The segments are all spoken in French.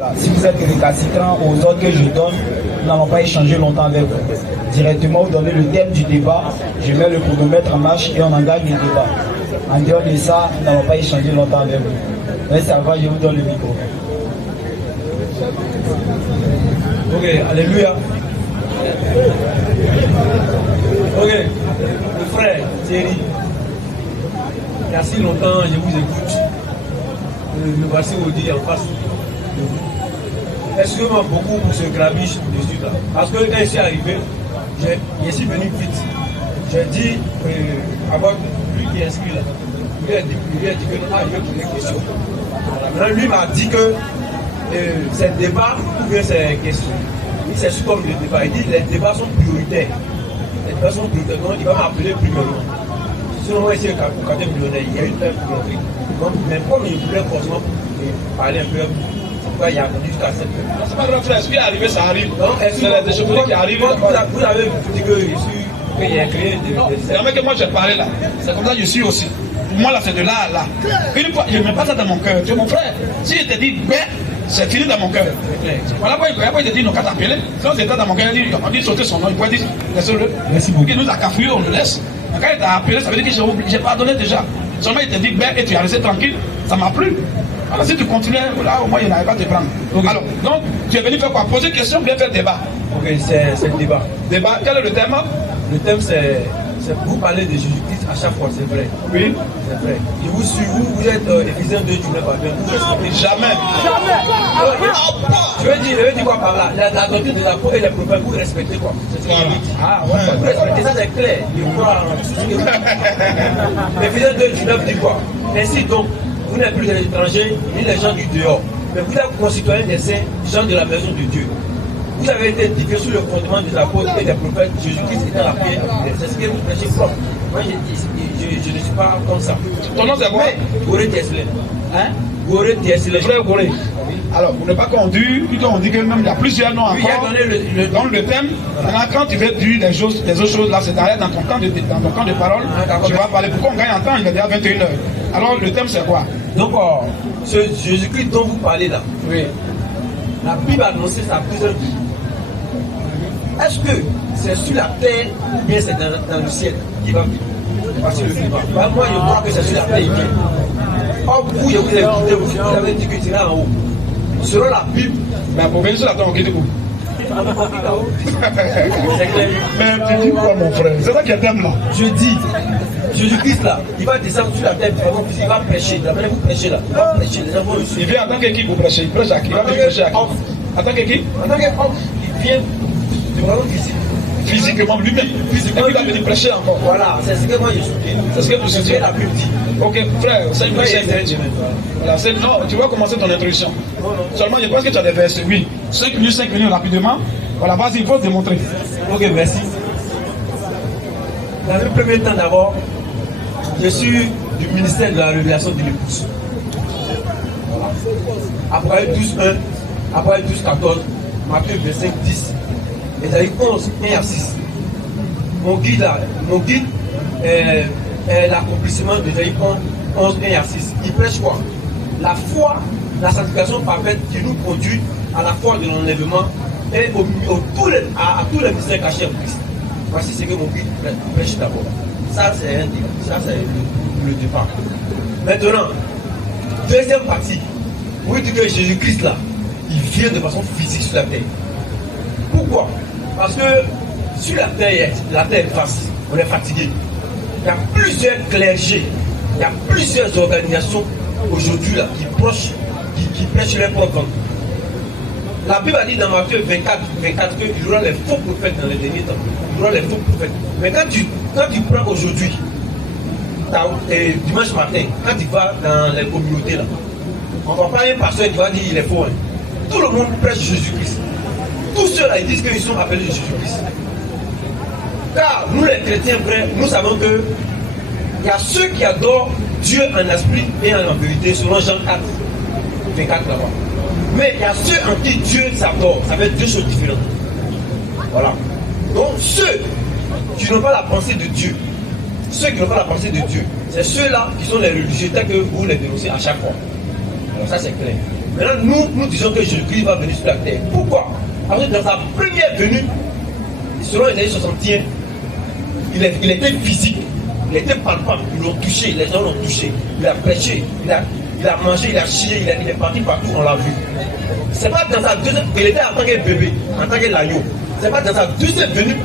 Voilà. Si vous êtes récalcitrant aux ordres que je donne, nous n'allons pas échanger longtemps avec vous. Directement, vous donnez le thème du débat, je mets le chronomètre en marche et on engage le débat. En dehors de ça, nous n'allons pas échanger longtemps avec vous. Mais ça va, je vous donne le micro. Ok, alléluia. Ok, le frère Thierry, il y a si longtemps, je vous écoute. Me voici Audi en face. Excusez-moi beaucoup pour ce graviche dessus là. Parce que quand je suis arrivé, je suis venu vite. J'ai dit avant lui qui est inscrit là, lui a dit que non, il veut poser des questions. Voilà. Lui m'a dit que c'est débat ou bien c'est question. C'est comme le débat. Il dit les débats sont prioritaires. Les débats sont prioritaires. Donc il va m'appeler primèrement. Sinon, moi ici, au cadre millionnaire, il y a une telle priorité. Donc, même comme il voulait forcément parler un peu, il y a attendu jusqu'à cette heure. C'est pas grave, frère. Ce qui est arrivé, ça arrive. C'est des choses qui arrivent. Vous avez dit qu'il y a créé des. C'est vrai que moi, j'ai parlé là. C'est comme ça que je suis aussi. Pour moi, là, c'est de là à là. Une fois, je ne mets pas ça dans mon cœur. Tu es mon frère. Si je te dis, ben, c'est fini dans mon cœur. Voilà pourquoi il te dit, non, qu'à t'appeler. Quand c'était dans mon cœur, on dit sauter son nom. Il pourrait dire, laissez-le. Merci beaucoup. Il nous a cafouillé, on le laisse. Quand il t'a appelé, ça veut dire que j'ai pardonné déjà. Seulement, il te dit, ben, et tu as resté tranquille. Ça m'a plu. Alors, si tu continuais, là, au moins, il n'arrive pas à te prendre. Okay. Alors, donc, tu es venu faire quoi? Poser question ou bien faire débat? Ok, c'est le débat. Débat, quel est le thème? Le thème, c'est vous parler de Jésus-Christ à chaque fois, c'est vrai. Oui. C'est vrai. Je vous suis, vous êtes Éphésiens 2, du 9 à 20. Vous respectez jamais. Je veux dire quoi par là? La doctrine de la peau et les prophètes, vous respectez quoi? C'est ce que je veux dire. Ah, ouais. Vous respectez ça, c'est clair. Je crois en tout ce que vous Éphésiens 2, du 9 dit quoi? Ainsi donc, vous n'êtes plus des étrangers, ni les gens du dehors, mais vous êtes concitoyens des saints, gens de la maison de Dieu. Vous avez été édifiés sous le fondement des apôtres et des prophètes. Jésus-Christ était la pierre. C'est ce que vous prêchez propre. Moi, je ne suis pas comme ça. Ton nom c'est quoi? Goré Tiesler. Hein? Goré Tiesler. Frère Goré. Alors, vous n'êtes pas conduit, plutôt on dit que même il y a plusieurs noms encore. Dans le thème, quand tu veux dire des autres choses, là, c'est derrière dans ton temps de parole. Tu vas parler. Pourquoi on gagne en temps? Il est déjà 21h. Alors, le thème, c'est quoi? Donc, ce Jésus-Christ dont vous parlez là, oui. La Bible a annoncé ça à plusieurs fois. Est-ce que c'est sur la terre ou bien c'est dans le ciel qui va venir? Parce que moi, je crois que c'est sur la terre qui vient. Or, vous, je vous ai écouté, vous avez dit que tu seras en haut. Selon la Bible. Mais pour venir sur la terre, on quitte où? C'est clair. Mais tu dis quoi, mon frère? C'est ça qui est thème là. Je dis, Jésus-Christ là, il va descendre sur la terre, il va prêcher. La manière vous prêchez là, il va prêcher. Les gens vont le suivre. Il vient en tant qu'équipe pour prêcher. Il prêche à qui? Il va prêcher à qui? En tant qu'équipe? En tant qu'homme, il vient de vraiment physique. Physiquement lui-même. Physiquement, il va venir prêcher encore. Voilà, c'est ce que moi je soutiens. C'est ce que vous soutiens. La Bible dit. Ok, frère, c'est une voilà, non, tu vas commencer ton introduction. Seulement, je pense que tu as des versets. Oui, 5 minutes rapidement. Voilà, vas-y, il faut te démontrer. Ok, merci. Dans le premier temps d'abord, je suis du ministère de la révélation de l'épouse. Voilà. Apocalypse 12, 1, Apocalypse 12, 14, Matthieu 25, 10, Ésaïe 11, 1 à 6. Mon guide est l'accomplissement d'Ésaïe 11, 1 à 6. Il prêche quoi? La foi, la sanctification parfaite qui nous conduit à la foi de l'enlèvement et à tous les mystères cachés en Christ. Voici ce que mon guide prêche d'abord. Ça, c'est le départ. Maintenant, deuxième partie, vous dites que Jésus-Christ, là, il vient de façon physique sur la terre. Pourquoi? Parce que sur la terre est face, on est fatigué. Il y a plusieurs clergés, il y a plusieurs organisations aujourd'hui là qui prêchent les propres. La Bible a dit dans Matthieu 24 qu'il y aura les faux prophètes dans les derniers temps. Il y aura les faux prophètes. Mais quand tu prends aujourd'hui, dimanche matin, quand tu vas dans les communautés là, on ne va pas un pasteur qui va dire il est faux. Hein. Tout le monde prêche Jésus-Christ. Tous ceux-là, ils disent qu'ils sont appelés Jésus-Christ. Car nous les chrétiens vrais, nous savons que il y a ceux qui adorent Dieu en esprit et en vérité, selon Jean 4, 24 là-bas. Mais il y a ceux en qui Dieu s'adore. Ça veut être deux choses différentes. Voilà. Donc ceux qui n'ont pas la pensée de Dieu, c'est ceux-là qui sont les religieux tels que vous les dénoncez à chaque fois. Alors ça c'est clair. Maintenant, nous disons que Jésus-Christ va venir sur la terre. Pourquoi? Parce que dans sa première venue, selon les années 61, il était physique, il était palpable, ils l'ont touché, les gens l'ont touché, il a prêché, il a mangé, il a chié, il est parti partout, on l'a vu. C'est pas dans sa deuxième, il était en tant que bébé, en tant que l'agneau. C'est pas dans sa deuxième venue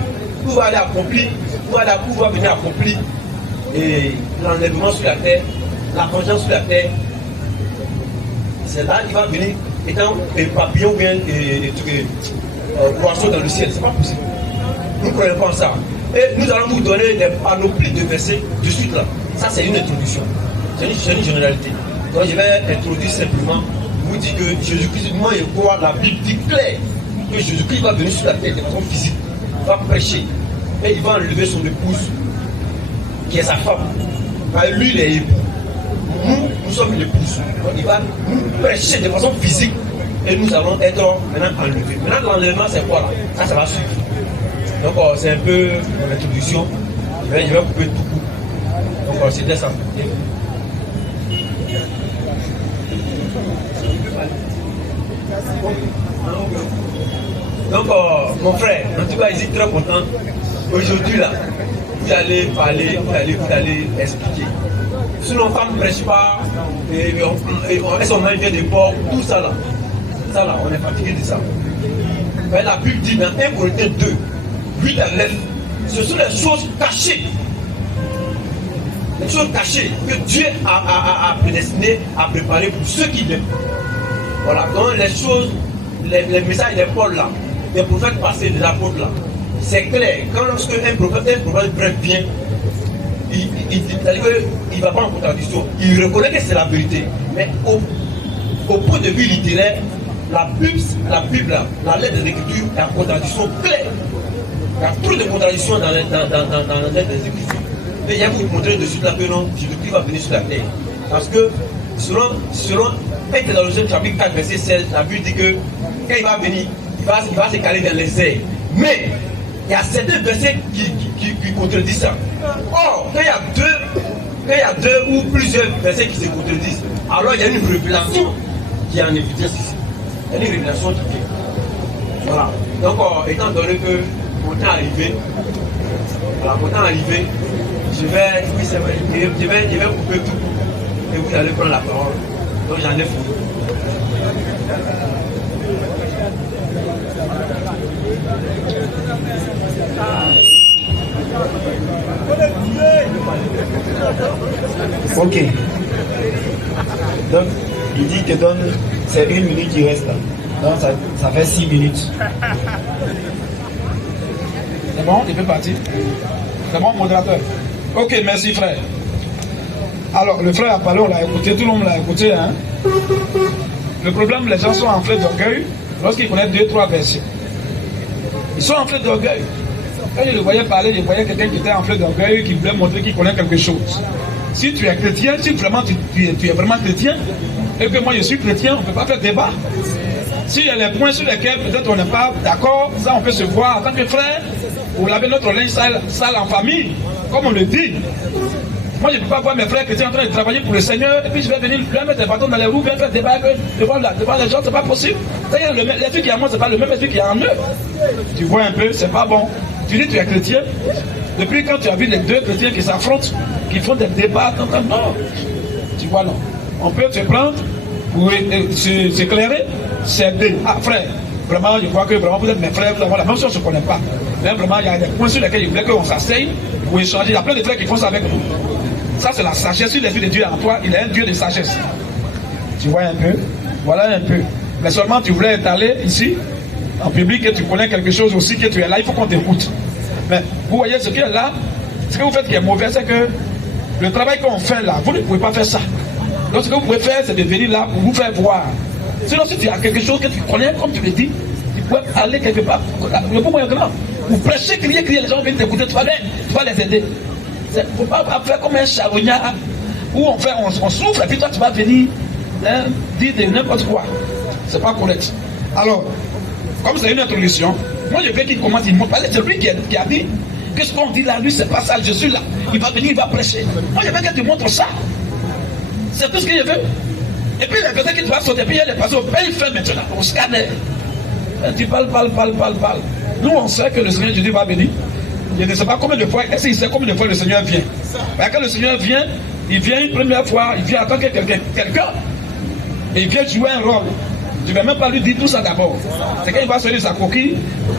où va aller accomplir, où va venir accomplir l'enlèvement sur la terre, la vengeance sur la terre. C'est là qu'il va venir étant un papillon ou bien un poisson dans le ciel. C'est pas possible. Nous ne croyons pas en ça. Et nous allons vous donner des panoplies de versets de suite là. Ça, c'est une introduction. C'est une généralité. Donc, je vais introduire simplement, vous dire que Jésus-Christ, moi, je crois, la Bible dit clair que Jésus-Christ va venir sur la terre de façon physique, va prêcher, et il va enlever son épouse, qui est sa femme. Lui, il est époux. Nous sommes une épouse. Donc, il va nous prêcher de façon physique, et nous allons être maintenant enlevés. Maintenant, l'enlèvement, c'est quoi là? Ça va suivre. Donc, c'est un peu l'introduction. Je vais couper tout coup. Donc, c'était ça. Donc, mon frère, en tout cas, je suis très content. Aujourd'hui, là, vous allez parler, vous allez expliquer. Si nos femmes ne prêchent pas, elles sont mal de porc, tout ça là. Ça là, on est fatigué de ça. Mais la Bible dit dans 1 Corinthiens 2, 8 à 9, ce sont les choses cachées. Les choses cachées que Dieu a prédestinées à préparer pour ceux qui l'aiment. Voilà, donc les choses, les messages des Paul là, des prophètes passés, des apôtres là, c'est clair. Quand lorsque un prophète bref vient, il ne va pas en contradiction. Il reconnaît que c'est la vérité. Mais au point de vue littéraire, la Bible, la lettre de l'Écriture, il y a une contradiction claire. Il y a trop de contradictions dans la lettre des Écritures. Mais il y a vous montrer de suite là que non, Jésus-Christ va venir sur la terre. Parce que selon 1 Thessaloniciens chapitre 4, verset 16, la Bible dit que quand il va venir, il va se caler dans les airs. Mais il y a certains versets qui contredisent ça. Or, quand il y a deux ou plusieurs versets qui se contredisent, alors il y a une révélation qui est en évidence ici. Il y a une révélation qui vient. Voilà. Donc, étant donné que mon temps est arrivé, je vais couper tout et vous allez prendre la parole. Donc j'en ai fini. Ok. Donc, il dit que c'est 1 minute qui reste là. Donc ça fait 6 minutes. C'est bon, il peut partir. C'est bon, modérateur. Ok, merci frère. Alors, le frère a parlé, on l'a écouté, tout le monde l'a écouté. Hein? Le problème, les gens sont enflés d'orgueil lorsqu'ils connaissent 2-3 versets. Ils sont enflés d'orgueil. Quand je le voyais parler, je voyais quelqu'un qui était enflé d'orgueil, qui voulait montrer qu'il connaît quelque chose. Si tu es chrétien, si vraiment tu es vraiment chrétien, et que moi je suis chrétien, on ne peut pas faire débat. S'il y a les points sur lesquels peut-être on n'est pas d'accord, ça on peut se voir en tant que frère, ou laver notre linge sale en famille, comme on le dit. Moi je ne peux pas voir mes frères chrétiens en train de travailler pour le Seigneur, et puis je vais venir mettre des bâtons dans les roues, faire débat devant les gens, c'est pas possible. C'est-à-dire l'esprit qui est en moi, c'est pas le même esprit qui est en eux. Tu vois un peu, c'est pas bon. Tu dis tu es chrétien, depuis quand tu as vu les deux chrétiens qui s'affrontent, qui font des débats, non. Tu vois, non. On peut te prendre pour s'éclairer, s'aider. Ah frère, vraiment, je crois que vraiment vous êtes mes frères, vous avez la même chose, on ne se connaît pas. Mais vraiment, il y a des points sur lesquels il voulait qu'on s'asseye pour échanger. Il y a plein de frères qui font ça avec nous. Ça, c'est la sagesse. Si l'esprit de Dieu est en toi, il est un Dieu de sagesse. Tu vois un peu? Voilà un peu. Mais seulement tu voulais étaler ici, en public, et tu connais quelque chose aussi, que tu es là, il faut qu'on t'écoute. Mais vous voyez, ce qui est là, ce que vous faites qui est mauvais, c'est que le travail qu'on fait là, vous ne pouvez pas faire ça. Donc ce que vous pouvez faire, c'est de venir là pour vous faire voir. Sinon, si tu as quelque chose que tu connais, comme tu le dis, tu peux aller quelque part. Le bon moyen grand. Vous prêchez, criez, les gens viennent t'écouter, tu vas les aider. Il ne faut pas faire comme un charognard où on souffre et puis toi tu vas venir dire de n'importe quoi. C'est pas correct. Alors, comme c'est une introduction, moi je veux qu'il commence, il m'a parlé, c'est lui qui a dit que ce qu'on dit là, lui c'est pas ça, je suis là, il va venir, il va prêcher. Moi je veux que tu montres ça. C'est tout ce que je veux. Et puis les personnes qui doivent sortir, et puis il y a les personnes qui fait maintenant, au scanner. Tu parles. Nous on sait que le Seigneur Jésus va venir. Je ne sais pas combien de fois, est-ce qu'il sait combien de fois le Seigneur vient? Mais quand le Seigneur vient, il vient une première fois, il vient attendre que quelqu'un, et il vient jouer un rôle. Je ne vais même pas lui dire tout ça d'abord. C'est quand il va sortir sa coquille,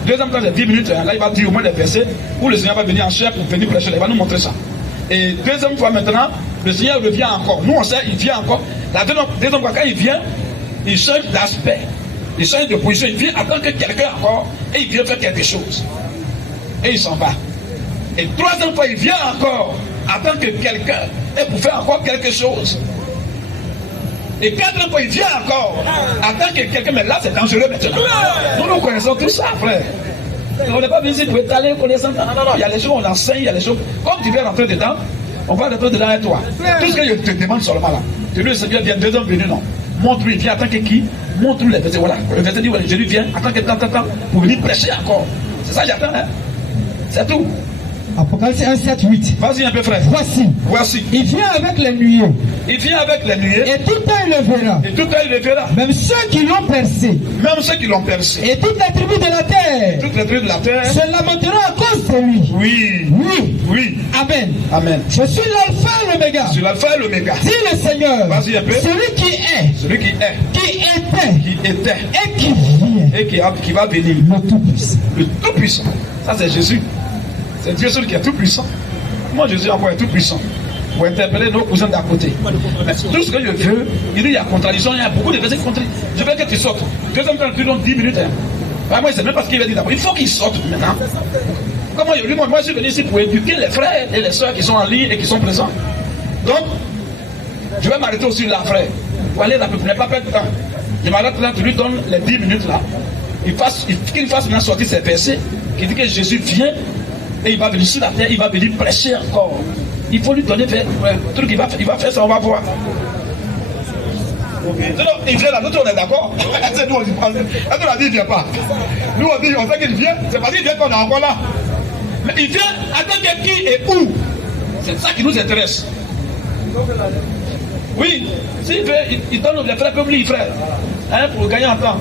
deuxième temps, c'est 10 minutes, là il va dire au moins des versets, où le Seigneur va venir en chair pour venir prêcher, il va nous montrer ça. Et deuxième fois maintenant, le Seigneur revient encore. Nous on sait, il vient encore. La deuxième fois, quand il vient, il change d'aspect, il change de position, il vient attendre que quelqu'un encore, et il vient faire quelque chose. Et il s'en va. Et troisième fois, il vient encore, attendre que quelqu'un ait pour faire encore quelque chose. Et quatrième fois, il vient encore, attendre que quelqu'un, mais là c'est dangereux maintenant. Nous connaissons tout ça, frère. On n'est pas venu ici pour étaler connaissance. Non, il y a les choses, on enseigne, il y a les choses. Comme tu viens rentrer dedans, on va rentrer dedans avec toi. Tout ce que je te demande seulement là. Tu dis, le Seigneur vient, deux hommes venus, non. Montre-lui, il vient, attends que qui? Montre-lui les versets, voilà. Le verset dit, voilà, Jésus vient, attends que tant, pour venir prêcher encore. C'est ça que j'attends, hein. C'est tout. Apocalypse 1, 7, 8. Vas-y un peu, frère. Voici. Il vient avec les nuées. Il vient avec les nuées. Et tout œil le verra. Et tout œil le verra. Même ceux qui l'ont percé. Même ceux qui l'ont percé. Et toutes les tribus de la terre. Toutes les tribus de la terre. Se lamenteront à cause de lui. Oui. Amen. Je suis l'alpha et l'oméga. Je suis l'alpha et l'oméga. Dis le Seigneur. Vas-y un peu. Celui qui est. Qui était. Et qui vient. Et qui va venir. Le Tout-Puissant. Le Tout-Puissant. Ça c'est Jésus. C'est Dieu seul qui est tout puissant. Moi Jésus encore est tout puissant. Pour interpeller nos cousins d'à côté. Mais tout ce que je veux, il y a contradiction, il y a beaucoup de versets contre. Je veux que tu sortes. Deuxième temps, tu donnes 10 minutes. Moi, je ne sais même pas ce qu'il va dire d'abord. Il faut qu'il sorte maintenant. Comment moi, je suis venu ici pour éduquer les frères et les soeurs qui sont en ligne et qui sont présents. Donc, je vais m'arrêter aussi là, frère. Pour aller là, pour ne pas perdre de temps. Je m'arrête là, tu lui donnes les 10 minutes là. Qu'il fasse maintenant sortir ses versets, qui dit que Jésus vient. Et il va venir sur la terre, il va venir prêcher encore. Il faut lui donner un truc, il va faire ça, on va voir. Il vient là, nous on est d'accord. C'est nous on dit pas. On a dit il vient pas. Nous on dit on sait qu'il vient, c'est parce qu'il vient qu'on est encore là. Mais il vient attendre qui et où. C'est ça qui nous intéresse. Oui, s'il veut, il donne les frères peuvent lire, frère. Hein, pour gagner en temps.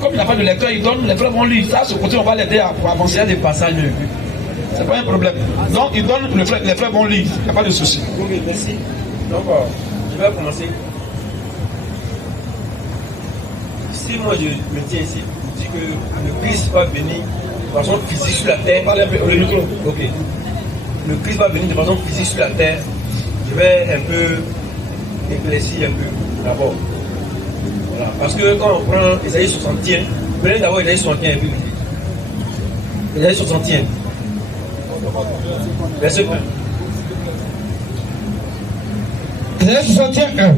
Comme il n'a pas de lecteur, il donne, les frères vont lire. Ça, ce côté, on va l'aider pour avancer. Il y a des passages. C'est pas un problème. Donc, il donne, les frères vont lire. Il n'y a pas de souci. Ok, merci. Donc, je vais commencer. Si moi je me tiens ici, je dis que le Christ va venir de façon physique sur la terre. Parlez un peu le micro. Ok. Le Christ va venir de façon physique sur la terre. Je vais un peu éclaircir un peu d'abord. Voilà. Parce que quand on prend Isaïe 61, prenez d'abord Isaïe 61 et puis Isaïe 61. Verset 1. Isaïe 61, 1.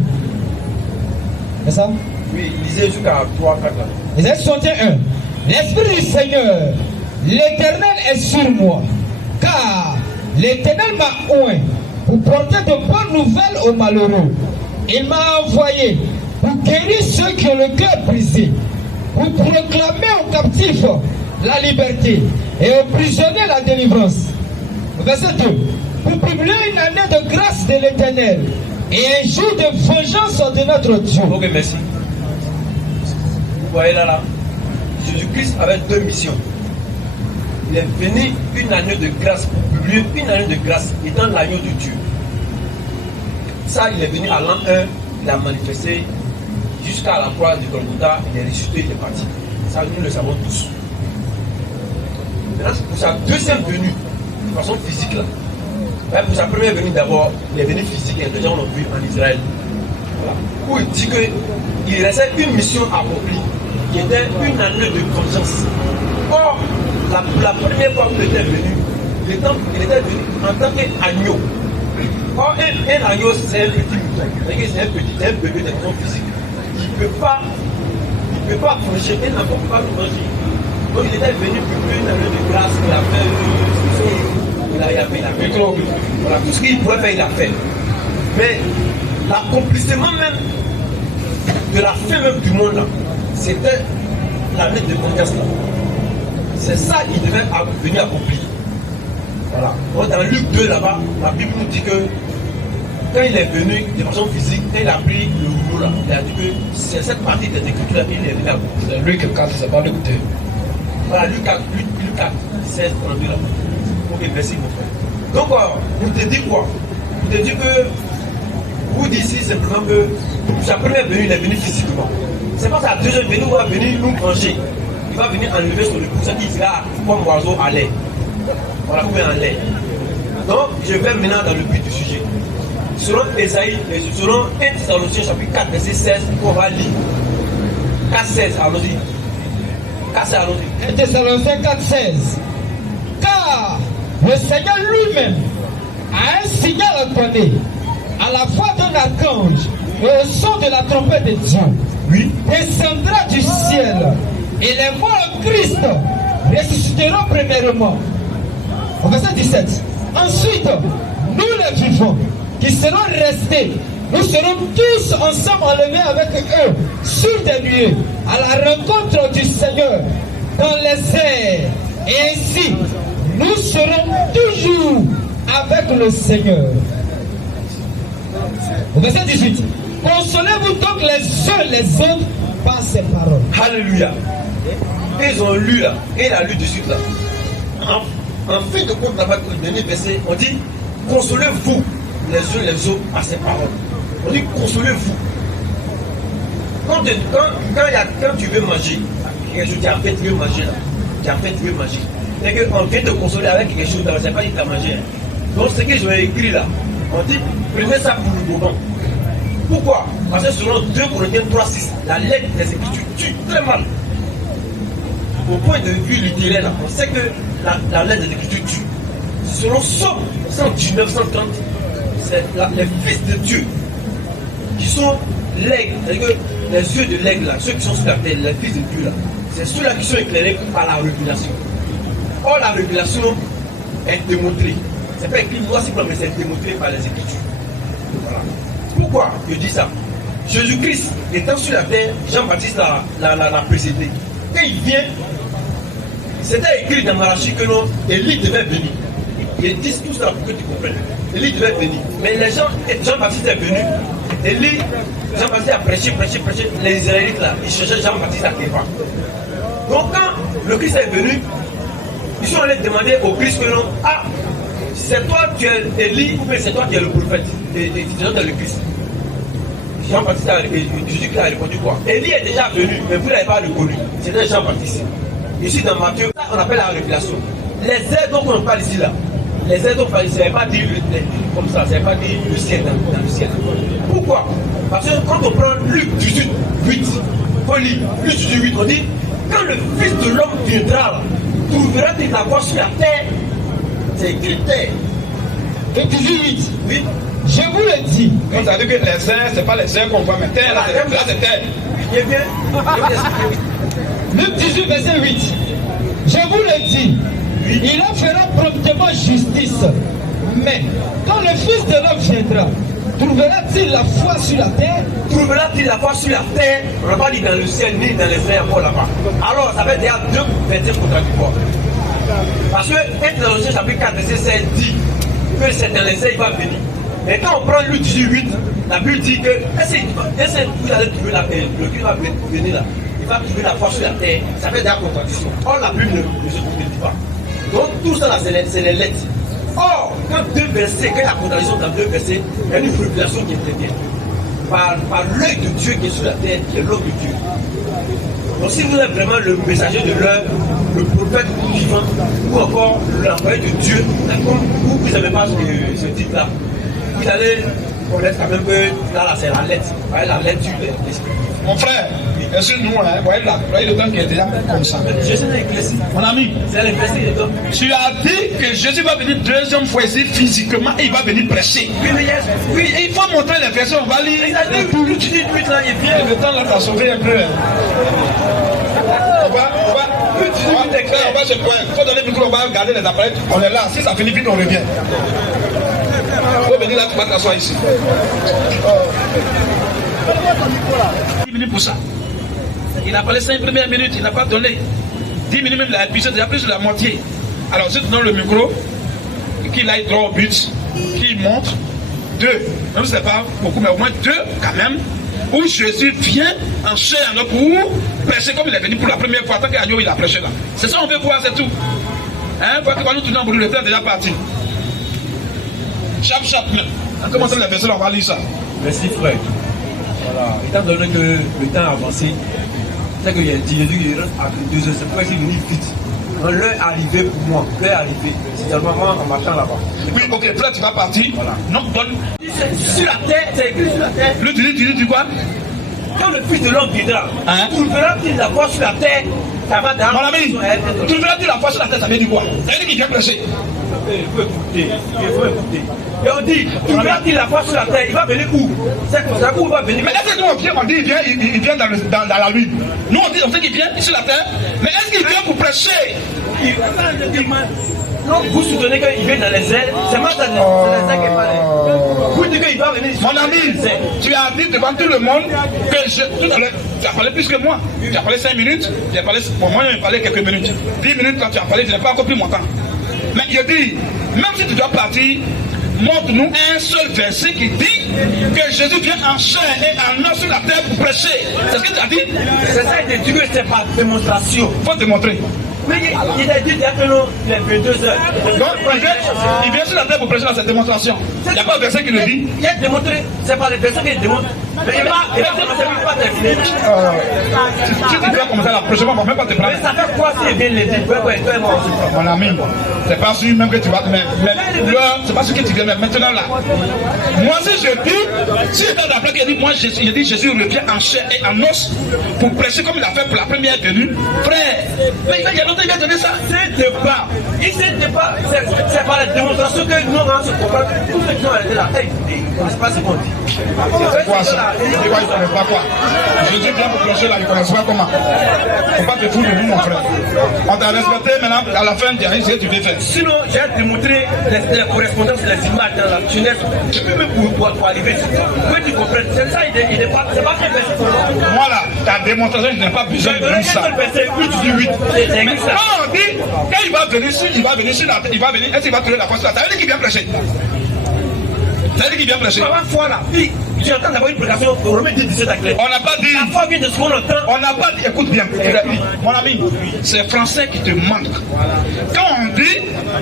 C'est ça? Oui, lisez jusqu'à 3, 4 là. Isaïe 61. L'Esprit du Seigneur, l'Éternel est sur moi, car l'Éternel m'a oint pour porter de bonnes nouvelles aux malheureux. Il m'a envoyé pour guérir ceux qui ont le cœur brisé, pour proclamer aux captifs la liberté et aux prisonniers la délivrance. Verset 2. Pour publier une année de grâce de l'Éternel et un jour de vengeance de notre Dieu. Ok, merci. Vous voyez là, Jésus-Christ avait deux missions. Il est venu une année de grâce, pour publier une année de grâce, étant l'agneau de Dieu. Ça, il est venu à l'an 1, il a manifesté jusqu'à la croix du Golgotha, il est ressuscité, il est parti. Ça, nous le savons tous. Maintenant, pour sa deuxième venue, de façon physique là, pour sa première venue d'abord, il est venu physique, et les gens l'ont vu en Israël. Voilà. Où il dit qu'il restait une mission accomplie, qui était une année de vengeance. Or, la première fois qu'il était venu, il était venu en tant qu'agneau. Or, un agneau, c'est un petit mouton. C'est un bébé de façon physique. Il ne peut pas manger, un enfant ne peut pas le manger. Donc, il était venu pour une année de grâce qu'il a fait. Il a fait voilà, tout ce qu'il pouvait faire, il a fait. Mais l'accomplissement même de la fin même du monde, c'était l'année de vengeance. C'est ça qu'il devait venir accomplir. Voilà. Donc, dans Luc 2, là-bas, la Bible nous dit que quand il est venu de façon physique, quand il a pris le rouleau là, il a dit que c'est cette partie des Écritures là qu'il est venu à vous. C'est Luc 4, c'est pas Luc 2. Voilà, Luc 4, 16, 32 là. Ok, merci mon frère. Donc, pour te dire quoi? Pour te dire que vous d'ici simplement que sa première venue, il est venu physiquement. C'est pas sa deuxième venue, il va venir nous manger. Il va venir enlever sur le coussin qui sera comme oiseau à l'air. Voilà, ou bien en l'air. Donc, je vais maintenant dans le but du sujet. Selon Esaïe, selon 1 Thessaloniciens chapitre 4, verset 16, qu'on va lire. 4, 16, allons-y. 4, 16, allons-y. 1 Thessaloniciens 4, 16. Car le Seigneur lui-même a un signal entonné à la voix d'un archange et au son de la trompette de Dieu. Oui. Descendra du ciel et les morts en Christ ressusciteront premièrement. Au verset 17. Ensuite, nous les vivants qui serons restés, nous serons tous ensemble enlevés avec eux sur des nuées à la rencontre du Seigneur dans les airs. Et ainsi, nous serons toujours avec le Seigneur. Au verset 18. Consolez-vous donc les uns les autres par ces paroles. Alléluia. Ils ont lu là, et il a lu de suite là. En fin de compte, là-bas, le dernier verset, on dit consolez-vous les uns les autres par ces paroles. On dit consolez-vous. Quand tu veux manger, tu as fait, tu veux manger là. Tu as fait, tu veux manger. C'est qu'on vient te consoler avec quelque chose, c'est pas dit que tu as mangé. Donc, ce que je vais écrire là, on dit prenez ça pour le moment. Pourquoi? Parce que selon 2 Corinthiens 3:6, la lettre des Écritures tue très mal. Au point de vue littéraire, on sait que la lettre des Écritures tue. Selon Somme 119, 130, c'est les fils de Dieu qui sont l'aigle, c'est-à-dire que les yeux de l'aigle, ceux qui sont sur la terre, les fils de Dieu, là, c'est ceux-là qui sont éclairés par la révélation. Or, la révélation est démontrée. C'est pas écrit noir, mais c'est démontré par les Écritures. Voilà. Pourquoi je dis ça? Jésus-Christ étant sur la terre, Jean-Baptiste l'a précédé. Quand il vient, c'était écrit dans Malachie que non, Élie devait venir. Ils disent tout ça pour que tu comprennes. Élie devait venir. Mais les gens, Jean-Baptiste est venu. Élie, Jean-Baptiste a prêché. Les Israélites là, ils cherchaient Jean-Baptiste à Kéva. Donc quand le Christ est venu, ils sont allés demander au Christ que non, ah, c'est toi qui es Élie ou bien c'est toi qui es le prophète. Et c'est le Christ. Jean-Baptiste Jésus-Christ a répondu quoi? Élie est déjà venu, mais vous ne l'avez pas reconnu. C'était Jean-Baptiste. Ici dans Matthieu, ça on appelle la révélation. Les airs dont on parle ici là, les airs dont on parle ici, ça ne veut pas dire comme ça, ça ne veut pas dire le ciel dans le ciel. Pourquoi? Parce que quand on prend Luc 18, 8, on lit Luc 18, 8, on dit quand le Fils de l'homme viendra, trouvera-t-il la voie sur la terre? C'est écrit terre. Luc 18, 8. Oui. Je vous le dis. Quand ça dit que les airs, ce n'est pas les airs qu'on voit, mais terre, là, c'est terre. Il est bien. Luc 18, verset 8. Je vous le dis, il en fera promptement justice. Mais quand le Fils de l'homme viendra, trouvera-t-il la foi sur la terre? Trouvera-t-il la foi sur la terre? On n'a pas dit dans le ciel ni dans les airs encore là-bas. Alors ça fait déjà 2 versets contradictoires. Parce que 1 Thessaloniciens chapitre 4, verset 16 dit que c'est dans les airs il va venir. Mais quand on prend Luc 18, 8, la Bible dit que est-ce que vous allez trouver la terre? Le Christ va venir là. Il va trouver la foi sur la terre. Ça fait déjà contradiction. Or la Bible ne se contredit pas. Donc tout ça là, c'est les lettres. Or, quand il y a la contradiction dans 2 versets, il y a une révélation qui intervient. Par l'œil de Dieu qui est sur la terre, qui est l'homme de Dieu. Donc si vous êtes vraiment le messager de l'heure, le prophète vivant, ou encore l'envoyé de Dieu, ou vous n'avez pas ce titre-là, vous allez connaître quand même que là c'est la lettre. Vous voyez la lettre de l'esprit. Mon frère, excuse-nous, hein, voyez le temps qui est déjà comme ça. Jésus n'est éclairci. Mon ami, c'est l'éclairci des hommes. Tu as dit que Jésus va venir 2e fois ici physiquement et il va venir prêcher. Oui, il faut montrer les versets, on va lire. Plus tu dis plus là, il vient. Le temps là t'a sauvé un peu. On va se prendre. Il faut donner le micro, on va regarder les appareils. On est là. Si ça finit vite, on revient. Il faut venir là, tu vas t'asseoir ici. 10 minutes pour ça. Il a parlé 5 premières minutes, il n'a pas donné. 10 minutes même, il a épuisé déjà plus de la moitié. Alors si tu donnes le micro, qu'il aille droit au but, qu'il montre, 2. Même si ce n'est pas beaucoup, mais au moins 2 quand même, où Jésus vient en chair pour prêcher comme il est venu pour la première fois, tant qu'Agneau il a prêché là. C'est ça qu'on veut voir, c'est tout. Hein, parce que quand nous tournons en bout, le temps est déjà parti. Chap même. On commence les versets, on va lire ça. Merci frère. Voilà. Étant donné que le temps a avancé, c'est qu'il y a Jésus qui rentre à 2 heures, c'est pourquoi il est vite. Donc l'heure est arrivée pour moi, l'heure est arrivée. C'est seulement en marchant là-bas. Oui, ok, frère, tu vas partir. Voilà. Non, donne. Sur la terre, c'est écrit sur la terre. Le dis quoi? Quand le Fils de l'homme viendra, tu verras-t-il la voix sur la terre, ça va dans. Mon ami, tu verras-t-il la voix sur la terre, ça veut dire quoi? Ça veut dire qu'il vient prêcher. Il faut écouter. Et on dit, tu verras-t-il la voix sur la terre, il va venir où? C'est comme ça où il va venir. Mais est-ce que nous on dit il vient dans la lune? Nous on sait qu'il vient sur la terre, mais est-ce qu'il vient pour prêcher? Non, vous soutenez qu'il vient dans les airs, c'est moi dans les airs qui parle. Vous dites qu'il va venir. Mon ami, tu as dit devant tout le monde que tout à l'heure, tu as parlé plus que moi. Tu as parlé 5 minutes, tu as parlé, bon, moi j'ai parlé quelques minutes. 10 minutes quand tu as parlé, je n'ai pas encore pris mon temps. Mais il dit, même si tu dois partir, montre-nous un seul verset qui dit que Jésus vient en chair et en os sur la terre pour prêcher. C'est ce que tu as dit? C'est ça, il dit que c'est par démonstration. Il faut démontrer. Mais il a dit que nous, il est 22 heures. Donc, il vient sur la terre pour prêcher dans cette démonstration. Il n'y a pas de verset qui le dit. Il a démontré, c'est par les versets qu'il démontre. Mais il va pas terminer. Si tu fais comme ça la prochaine fois, on ne va même pas te prendre. Mais ça fait quoi s'il vient le dire? Mon ami, c'est pas sûr même que tu vas te mettre. C'est pas sûr que tu viens mettre maintenant là. Moi, si je dis, si dans la plaque, il dit, moi, Jésus revient en chair et en os pour prêcher comme il a fait pour la première venue. Frère, mais il y a longtemps, il vient donner ça. C'est débat. Il s'est débat. C'est par la démonstration que nous, on se comprend. Tous ceux qui ont arrêté la tête, ils ne connaissent pas ce qu'on dit. C'est quoi ça? Ils ne connaissent pas quoi? Jésus vient pour prêcher là, ils ne connaissent pas comment. Il ne faut pas te foutre de nous, mon frère. On t'a respecté maintenant, à la fin, tu as dit ce que tu veux faire. Sinon, j'ai démontré les correspondances, les images dans la jeunesse, même pour arriver ici. Pour que tu comprennes, c'est ça, il n'est pas, c'est pas très facile pour moi. Moi là, ta démonstration, je n'ai pas besoin de lire ça. Plus tu dis 8. Mais quand on dit, quand il va venir sur la terre, il va venir, est-ce qu'il va trouver la force là? Ça veut dire qu'il vient prêcher. Ça veut dire qu'il vient prêcher. Par foi là, tu entends d'avoir une prédication, Romains 17 à clair. On n'a pas dit. La foi vient de ce qu'on entend. On n'a pas dit, écoute bien, mon ami, c'est français qui te manque. Quand on dit,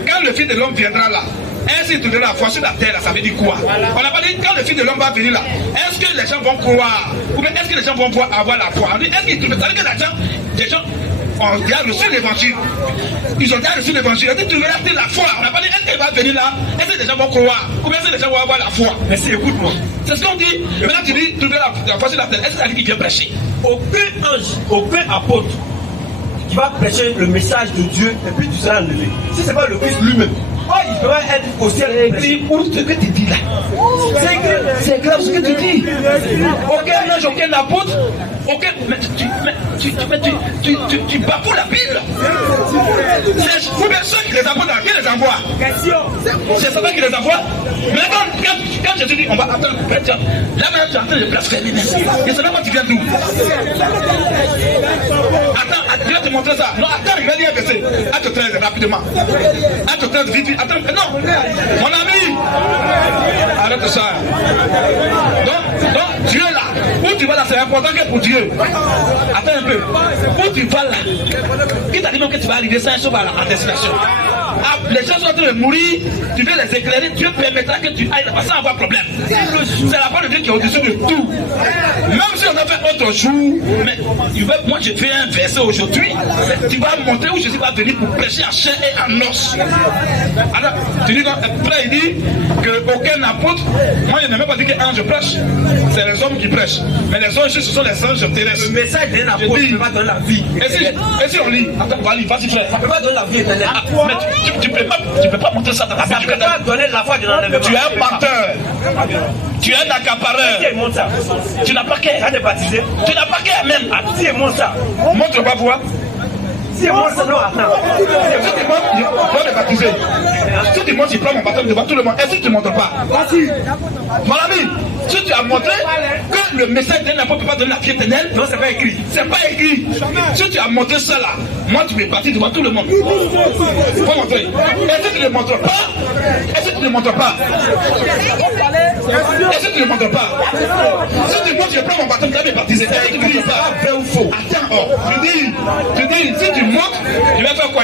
quand le Fils de l'homme viendra là, est-ce qu'il trouvera la foi sur la terre là, ça veut dire quoi? On n'a pas dit, quand le Fils de l'homme va venir là, est-ce que les gens vont croire? Ou bien est-ce que les gens vont avoir la foi? On dit, est-ce qu'il trouvera? Ça veut dire que les gens ont déjà reçu l'évangile. Ils ont déjà reçu l'évangile. On dit, tu verras la foi. On n'a pas dit, est-ce qu'il va venir là? Est-ce que les gens vont croire? Ou bien est-ce que les gens vont avoir la foi? Merci, écoute-moi. C'est ce qu'on dit. Maintenant, tu dis, tu verras la foi sur la terre. Est-ce que ça dit qu'il vient prêcher? Aucun ange, aucun apôtre qui va prêcher le message de Dieu et puis tu seras enlevé. Si ce n'est pas le Christ lui-même, il devrait être au ciel. Écrit où ce que tu dis là. C'est grave ce que tu dis. Aucun ange, aucun apôtre, aucun. Mais tu bafoues la Bible. C'est bien ceux qui les envoient dans qui les envoie. C'est ça qui les envoie. Mais quand Jésus dit on va attendre le prêtre, là maintenant tu es en train de blasphémer. Et c'est même quand tu viens d'où? Attends, je vais te montrer ça. Non, attends, il va dire un verset. Acte 13, rapidement. Acte 13, vite, vite. Attends, non, mon ami. Arrête ça. Donc, Dieu là, où tu vas là, c'est important que pour Dieu. Attends un peu. Où tu vas là? Qui t'a dit même que tu vas arriver sans un saut à destination? Les gens sont en train de mourir, tu veux les éclairer, Dieu permettra que tu ailles là-bas sans avoir problème. C'est la parole de Dieu qui est au-dessus de tout. Même si on a fait autre jour, mais moi je fais un verset aujourd'hui, tu vas montrer où Jésus va venir pour prêcher en chair et en os. Alors, tu dis après il dit qu'aucun apôtre, moi je n'ai même pas dit qu'un ange prêche, c'est les hommes qui prêchent. Mais les anges, ce sont les anges terrestres. Le message d'un apôtre ne peut pas donner la vie. Et si on lit, attends, on va lire, vas-y frère. Ça ne peut pas donner la vie éternelle. Tu ne peux pas montrer ça dans la Bible. Ça ne peut pas donner la foi de l'enlèvement. Tu es un menteur. Tu es un accapareur. Qui monte ça? Tu n'as pas qu'à être baptisé. Tu n'as pas qu'à même. Qui monte ça? Montre-moi voir. Si monte ça, non, attends. Si tu montres, je dois me baptiser. Si tu montres, je prends mon baptême devant tout le monde. Et si tu ne montres pas? Mon ami, Si tu as montré que le message d'un apôtre ne peut pas donner la vie éternelle, Non, c'est pas écrit. c'est pas écrit. Si tu as montré ça là, moi tu peux partir devant tout le monde. Faut montrer. Est-ce que tu ne le montres pas? Est-ce que tu ne le montres pas? Est-ce que tu ne le montres pas? Si tu montres, je prends mon bâton, tu vas me baptiser. Est-ce que tu ne le montres pas? Vrai ou faux? Attends, oh, tu dis, si tu montres, je vais faire quoi?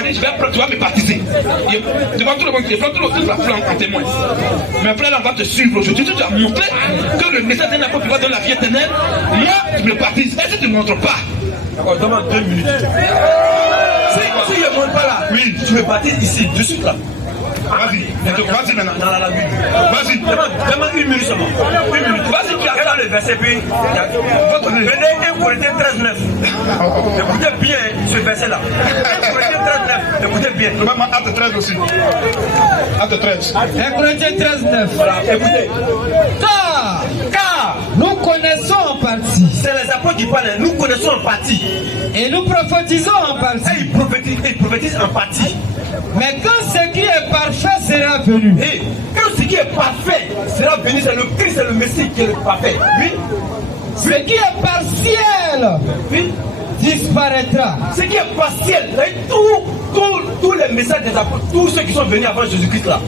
Tu vas me baptiser. Devant tout le monde, je prends tout le monde en témoin. Mais frère, on va te suivre aujourd'hui. Si tu as montré que le message d'un apôtre va donner la vie éternelle, moi, tu me baptises. Est-ce que tu ne le montres pas? D'accord, demande 2 minutes. Si je ne montre pas là, Oui. tu me baptises ici, de suite là. Vas-y maintenant. Dans la Bible. Vas-y. Demande 1 minute seulement. 1 minute. Vas-y, tu as le verset, puis. Venez 1 Corinthiens 13:9. Écoutez bien ce verset-là. 1 Corinthiens 13:9. Écoutez bien. Maman, acte 13 aussi. Acte 13. 1 Corinthiens 13:9. Voilà, écoutez. Car nous connaissons en partie C'est les apôtres qui parlent. Nous connaissons en partie. et nous prophétisons en Et partie. ils prophétisent en partie. Mais quand ce qui est parfait sera venu, Et quand ce qui est parfait sera venu, c'est le Christ, c'est le Messie qui est le parfait. Oui. ce qui est partiel Oui. disparaîtra. Ce qui est partiel, tous les messages des apôtres, tous ceux qui sont venus avant Jésus-Christ là,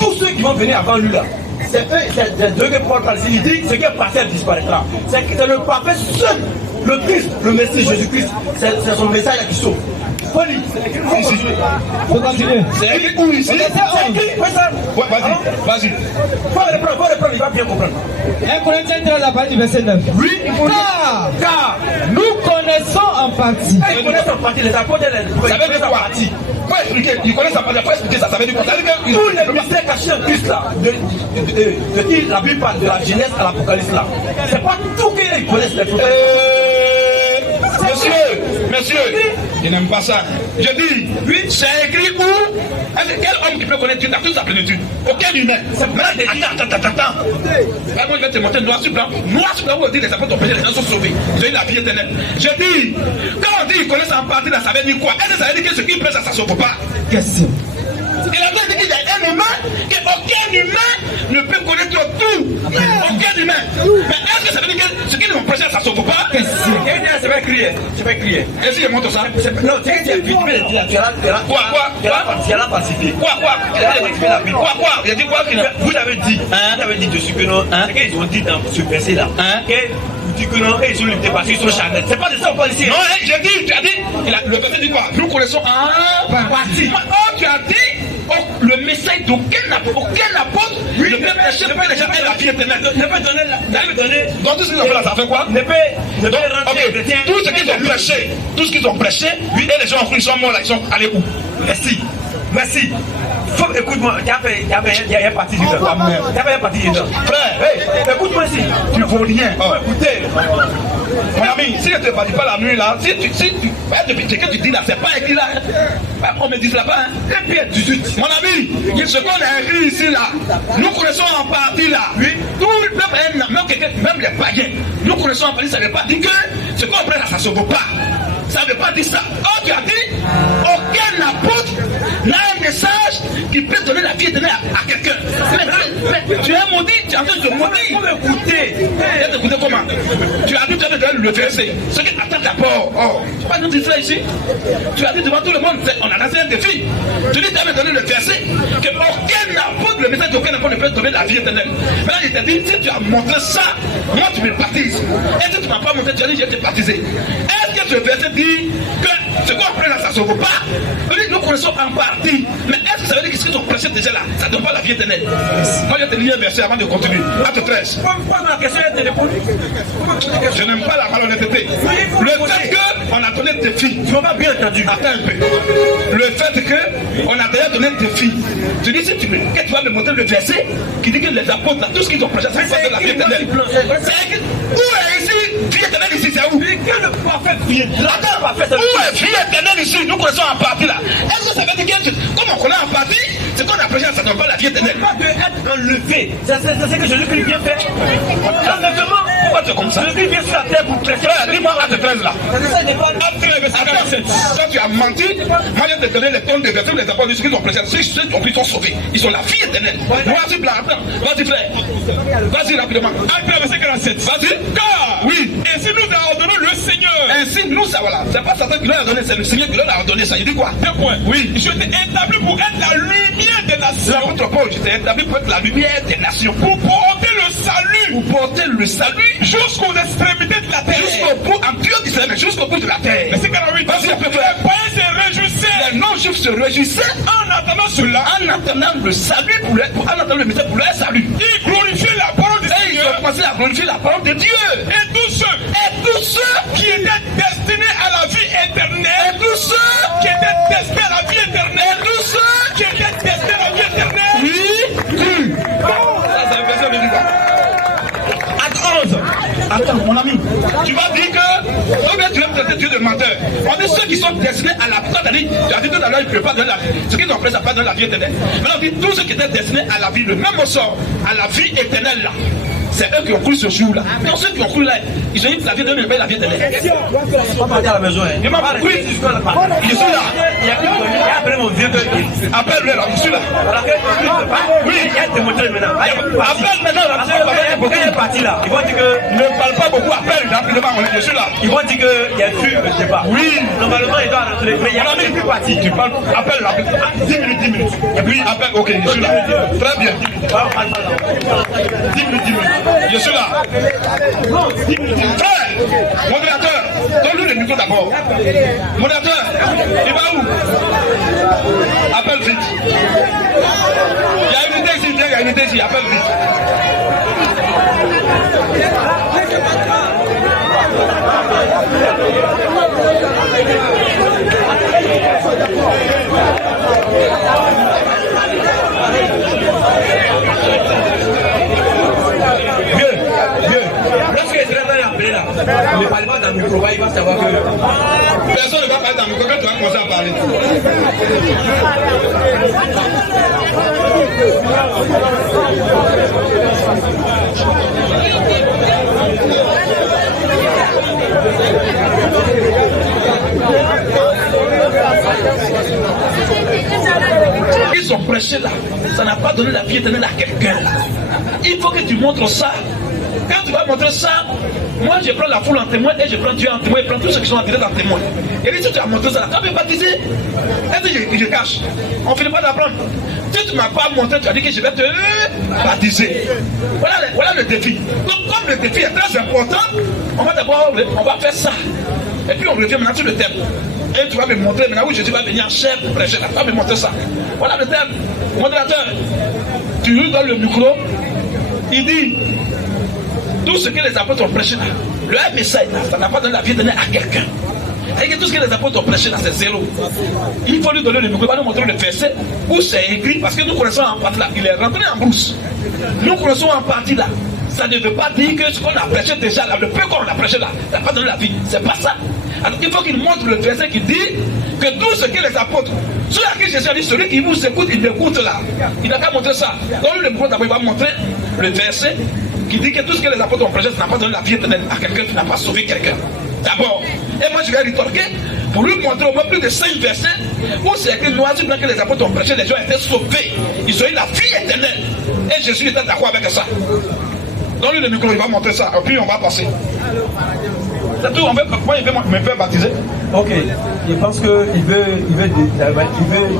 tous ceux qui vont venir avant lui là, c'est eux que Paul parle. Il dit ce qui est partiel disparaîtra. C'est le parfait seul, le Christ, le Messie Jésus-Christ, c'est son message qui sauve. Folie, c'est écrit ici. Faut continuer. C'est écrit où ici? C'est écrit, oui, ça. Ouais, vas-y. Faut reprendre, il va bien comprendre. 1 Corinthiens 13 à partir du verset 9. Oui, Car nous connaissons en partie. ils connaissent en partie, les apôtres, Ça veut dire quoi? Faut expliquer. Ils connaissent ça, faut expliquer ça. Ça veut dire quoi? Ça veut dire que tous les mystères cachés en Christ là, de qui la Bible parle, de la Genèse à l'Apocalypse là, c'est pas tout qu'ils connaissent les prophètes. Monsieur, je n'aime pas ça. Je dis, oui, c'est écrit où? Quel homme qui peut connaître Dieu dans toute sa plénitude? Aucun humain. Attends. Moi, je vais te montrer noir sur blanc. Noir sur blanc, où on dit les apôtres ont péché, les gens sont sauvés. Ils ont eu la vie éternelle. Je dis, quand on dit qu'ils connaissent en partie, ça veut dire quoi? Est-ce que ça veut dire que ce qui prêche, ça ne sauve pas? Question. Il a bien dit qu'il y a un humain, qu'aucun humain ne peut connaître tout. Aucun humain. Mais est-ce que ça veut dire que ce qu'ils ont prêché, ça ne sauve pas? C'est pas écrit. Est-ce qu'il montre ça? Non, tu es vite, tu as la pacifié. Quoi? Il a dit quoi? Vous avez dit dessus que non, ce qu'ils ont dit dans ce verset là, que vous dites que non, ils sont luttés parce qu'ils sont charnels. C'est pas de ça qu'on parle ici. Non, j'ai dit, tu as dit, le verset dit quoi? Nous connaissons en partie. Oh, tu as dit, le message d'aucun apôtre ne peut prêcher pour les gens et la vie éternelle. Ne peut donner. Donc tout ce qu'ils ont fait là, ça fait quoi? Ne peut rentrer les chrétiens. Tout ce qu'ils ont prêché, et les gens ont cru, ils sont morts là, ils sont allés où? Merci. Écoute-moi, il y a un parti dedans. Frère, écoute-moi ici. Tu ne vaux rien. Écoutez. Mon ami, si je ne te parle pas la nuit là, si tu ce que tu dis là, c'est pas écrit là. On me dit là-bas, hein. Et puis 18. Mon ami, ce qu'on a écrit ici là, nous connaissons en partie là. Oui. Tout le peuple, même les païens, nous connaissons en partie, ça ne veut pas dire que ce qu'on prend là, ça ne sauve pas. Ça ne veut pas dire ça. Oh, tu as dit, aucun apôtre n'a un message qui peut donner la vie éternelle à quelqu'un. Mais tu es maudit, tu es en train de maudire. Pour m'écouter. Tu as écouté comment? Tu as dit, tu as donné le verset. Ce qui attend d'abord. Oh, tu vas nous dire ça ici. Tu as dit devant tout le monde, on a lancé un défi. Tu dis, tu as donné le verset, que aucun apôtre, le message d'aucun apôtre ne peut donner la vie éternelle. Maintenant, il t'a dit, si tu as montré ça, moi tu me baptises. Est-ce que tu ne m'as pas montré, tu as dit, je vais te baptiser. Est-ce que ce verset dit que ce qu'on prend là, ça ne sauve pas? Nous connaissons en partie. Mais est-ce que ça veut dire que ce qu'ils ont prêché déjà là, ça ne donne pas la vie éternelle? Moi, je vais te lire un verset avant de continuer. Acte 13. Pourquoi ma question est téléphonique? Je n'aime pas la malhonnêteté. Le fait qu'on a donné des filles. Tu m'as pas bien entendu. Attends un peu. Le fait qu'on a déjà donné des filles. Tu dis, si tu vas me montrer le verset qui dit que les apôtres, là, tout ce qu'ils ont prêché, ça va de la vie éternelle. Où est ici? Vie éternelle ici, c'est où? Que le prophète viendra. Où est vie éternelle ici? Nous connaissons en partie là. Est-ce que ça veut dire que, comme on connaît en partie, ce qu'on a prêché, ça ne donne pas la vie éternelle? Pas de être enlevé. C'est ce que Jésus-Christ vient faire. L'enlèvement. Pourquoi tu es comme ça? Jésus vient sur la terre pour prêcher. Dis-moi Acte 13 là. C'est ça, Acte 13 verset 47. Toi, tu as menti. Moi, je vais te donner les tonnes de versets, les apôtres, ceux qui ont prêché. Ceux qui ont pris sont sauvés. Ils sont la vie éternelle. Vas-y, vas-y, frère. Vas-y, rapidement. Après verset 47. Vas-y. Car, oui, ainsi nous a ordonné le Seigneur. Ainsi, nous, ça, voilà. C'est pas Satan qui leur a donné, c'est le Seigneur qui leur a ordonné ça. Il dit quoi? Deux points. Oui. Je t'ai établi pour être la lumière des nations. L'apôtre Paul, je t'ai établi pour être la lumière des nations. Pour porter le salut. Pour porter le salut jusqu'aux extrémités de la terre. Jusqu'au bout, en Dieu d'Israël, jusqu'au bout de la terre. Verset 48. Vas-y, les païens se réjouissaient. Les non-juifs se réjouissaient en attendant cela. En attendant le salut en attendant le message pour leur salut. Ils glorifiaient la parole de Dieu. Et ils ont commencé à glorifier la parole de Dieu. Et tous ceux qui étaient destinés à la vie éternelle. Et tous ceux qui étaient destinés à la vie éternelle. Et tous ceux qui étaient destinés à la vie éternelle. Oui. Ça, c'est un verset de Dieu. Acte 11. Attends, mon ami, tu vas dire que combien tu vas traiter Dieu de menteur. On dit ceux qui sont destinés à la vie. Tu as dit tout à l'heure, ils ne peuvent pas donner la vie. Ceux qui sont prêts à pas donner la vie éternelle. Maintenant, on dit tous ceux qui étaient destinés à la vie, le même sort, à la vie éternelle là. C'est eux qui ont cru ce jour-là. Donc ceux qui ont cru là, ils ont dit la vie de Dieu, mais la vie éternelle. Je pas partir à la maison. Il m'a compris. Je suis là. Il y a plus de connu. Il y a après mon vieux que. Appelle-le là, je suis là. Oui, il y a démontré maintenant. Appelle maintenant là. Quand il est parti là, ils vont dire que. Ne parle pas beaucoup, appelle rapidement, je suis là. Ils vont dire qu'il y a eu le débat. Oui. Normalement, il doit rentrer. Mais il y a plus parti. Tu parles, appelle rapidement. 10 minutes. Oui, appelle, ok, je suis là. Très bien. 10 minutes. Je suis là. Frère, modérateur, donne-lui le micro d'abord. Modérateur, il va où? Appelle vite. Il y a une idée ici, il y a une idée ici, appelle vite. Ne parle pas dans le micro, il va savoir que. Personne ne va parler dans le micro, quand tu vas commencer à parler. Ils ont prêché là, ça n'a pas donné la vie éternelle à quelqu'un là. Il faut que tu montres ça. Quand tu vas montrer ça, moi je prends la foule en témoin et je prends Dieu en témoin et je prends tous ceux qui sont attirés en témoin. Et si tu as montré ça là, tu as baptisé. Est-ce que je cache? On ne finit pas d'apprendre. Si tu ne m'as pas montré, tu as dit que je vais te baptiser. Voilà le défi. Donc comme le défi est très important, on va d'abord faire ça. Et puis on revient maintenant sur le thème. Et tu vas me montrer maintenant où Jésus va venir en chair pour prêcher là. Tu vas me montrer ça. Voilà le thème. Modérateur, tu lui donnes le micro. Il dit tout ce que les apôtres ont prêché là, le message là, ça n'a pas donné la vie éternelle à quelqu'un. Et que tout ce que les apôtres ont prêché là, c'est zéro. Il faut lui donner le micro, il va nous montrer le verset où c'est écrit, parce que nous connaissons en partie là, il est rentré en brousse. Nous connaissons en partie là. Ça ne veut pas dire que ce qu'on a prêché déjà là, le peu qu'on a prêché là, ça n'a pas donné la vie. C'est pas ça. Alors il faut qu'il montre le verset qui dit que tout ce que les apôtres, ceux à qui Jésus a dit, celui qui vous écoute, il écoute là. Il n'a qu'à montrer ça. Donc le micro d'abord, il va montrer le verset qui dit que tout ce que les apôtres ont prêché, ça n'a pas donné la vie éternelle à quelqu'un qui n'a pas sauvé quelqu'un. D'abord. Et moi je vais rétorquer pour lui montrer au moins plus de 5 versets où c'est écrit noir sur blanc que les apôtres ont prêché, les gens étaient sauvés. Ils ont eu la vie éternelle. Et Jésus était d'accord avec ça. Donne-lui le micro, il va montrer ça. Et puis on va passer. C'est tout, moi il veut me faire baptiser. Ok, je pense qu'il veut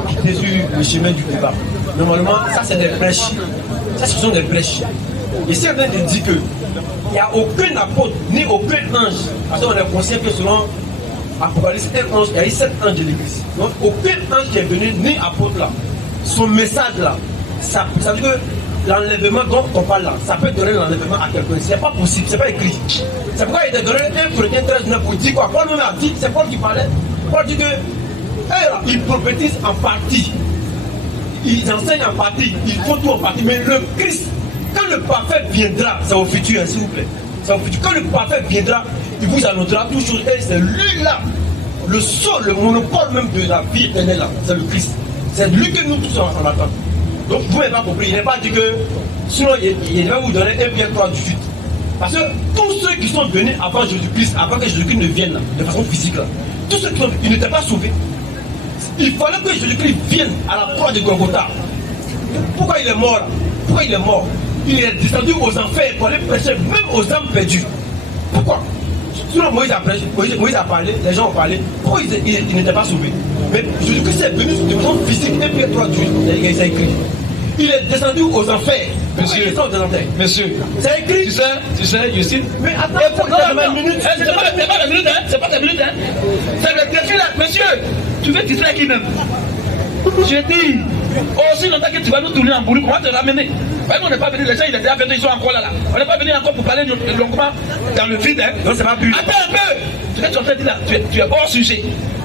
quitter sur le chemin du débat. Normalement, ça c'est des prêches. Ça ce sont des prêches. Et si on vient de dire qu'il n'y a aucun apôtre, ni aucun ange, parce qu'on est conscient que selon Apocalypse, il y a eu 7 anges de l'église. Donc aucun ange qui est venu, ni apôtre là, son message là, ça veut dire que l'enlèvement dont on parle là, ça peut donner l'enlèvement à quelqu'un. C'est pas possible, c'est pas écrit. C'est pourquoi il a donné 1 Corinthiens 13 pour dire quoi. Paul même a dit, c'est Paul qui parlait. Paul dit que ils prophétisent en partie, ils enseignent en partie, ils font tout en partie, mais le Christ, quand le parfait viendra, c'est au futur, s'il vous plaît. C'est au futur. Quand le parfait viendra, il vous annoncera toutes choses. Et c'est lui là, le seul, le monopole même de la vie éternelle là, c'est le Christ. C'est lui que nous tous en attendons. Donc vous n'avez pas compris, il n'est pas dit que sinon il va vous donner 1 Pierre 3:18. Parce que tous ceux qui sont venus avant Jésus-Christ, avant que Jésus-Christ ne vienne là, de façon physique là, tous ceux qui sont, ils n'étaient pas sauvés. Il fallait que Jésus-Christ vienne à la croix de Golgotha. Pourquoi il est mort là? Pourquoi il est mort? Il est descendu aux enfers pour aller prêcher même aux âmes perdues. Pourquoi? Sinon Moïse a prêché, Moïse a parlé, les gens ont parlé. Pourquoi ils n'étaient pas sauvés? Mais Jésus-Christ est venu de façon physique, et puis 3 jours, il a écrit. Il est descendu aux enfers. Monsieur, c'est écrit. Tu sais, Justine. Mais attends, c'est pas la minute. C'est pas la minute, hein. C'est pas la minute, hein. C'est le défi là. Monsieur, tu veux distraire qui même? Je dis, aussi longtemps que tu vas nous tourner en boulot, comment te ramener? On n'est pas venu, les gens ils étaient à venir, ils sont encore là. On n'est pas venu encore pour parler longuement dans le vide. Hein. Non, c'est pas plus. Attends un peu. Tu es en train de dire là, tu es hors sujet.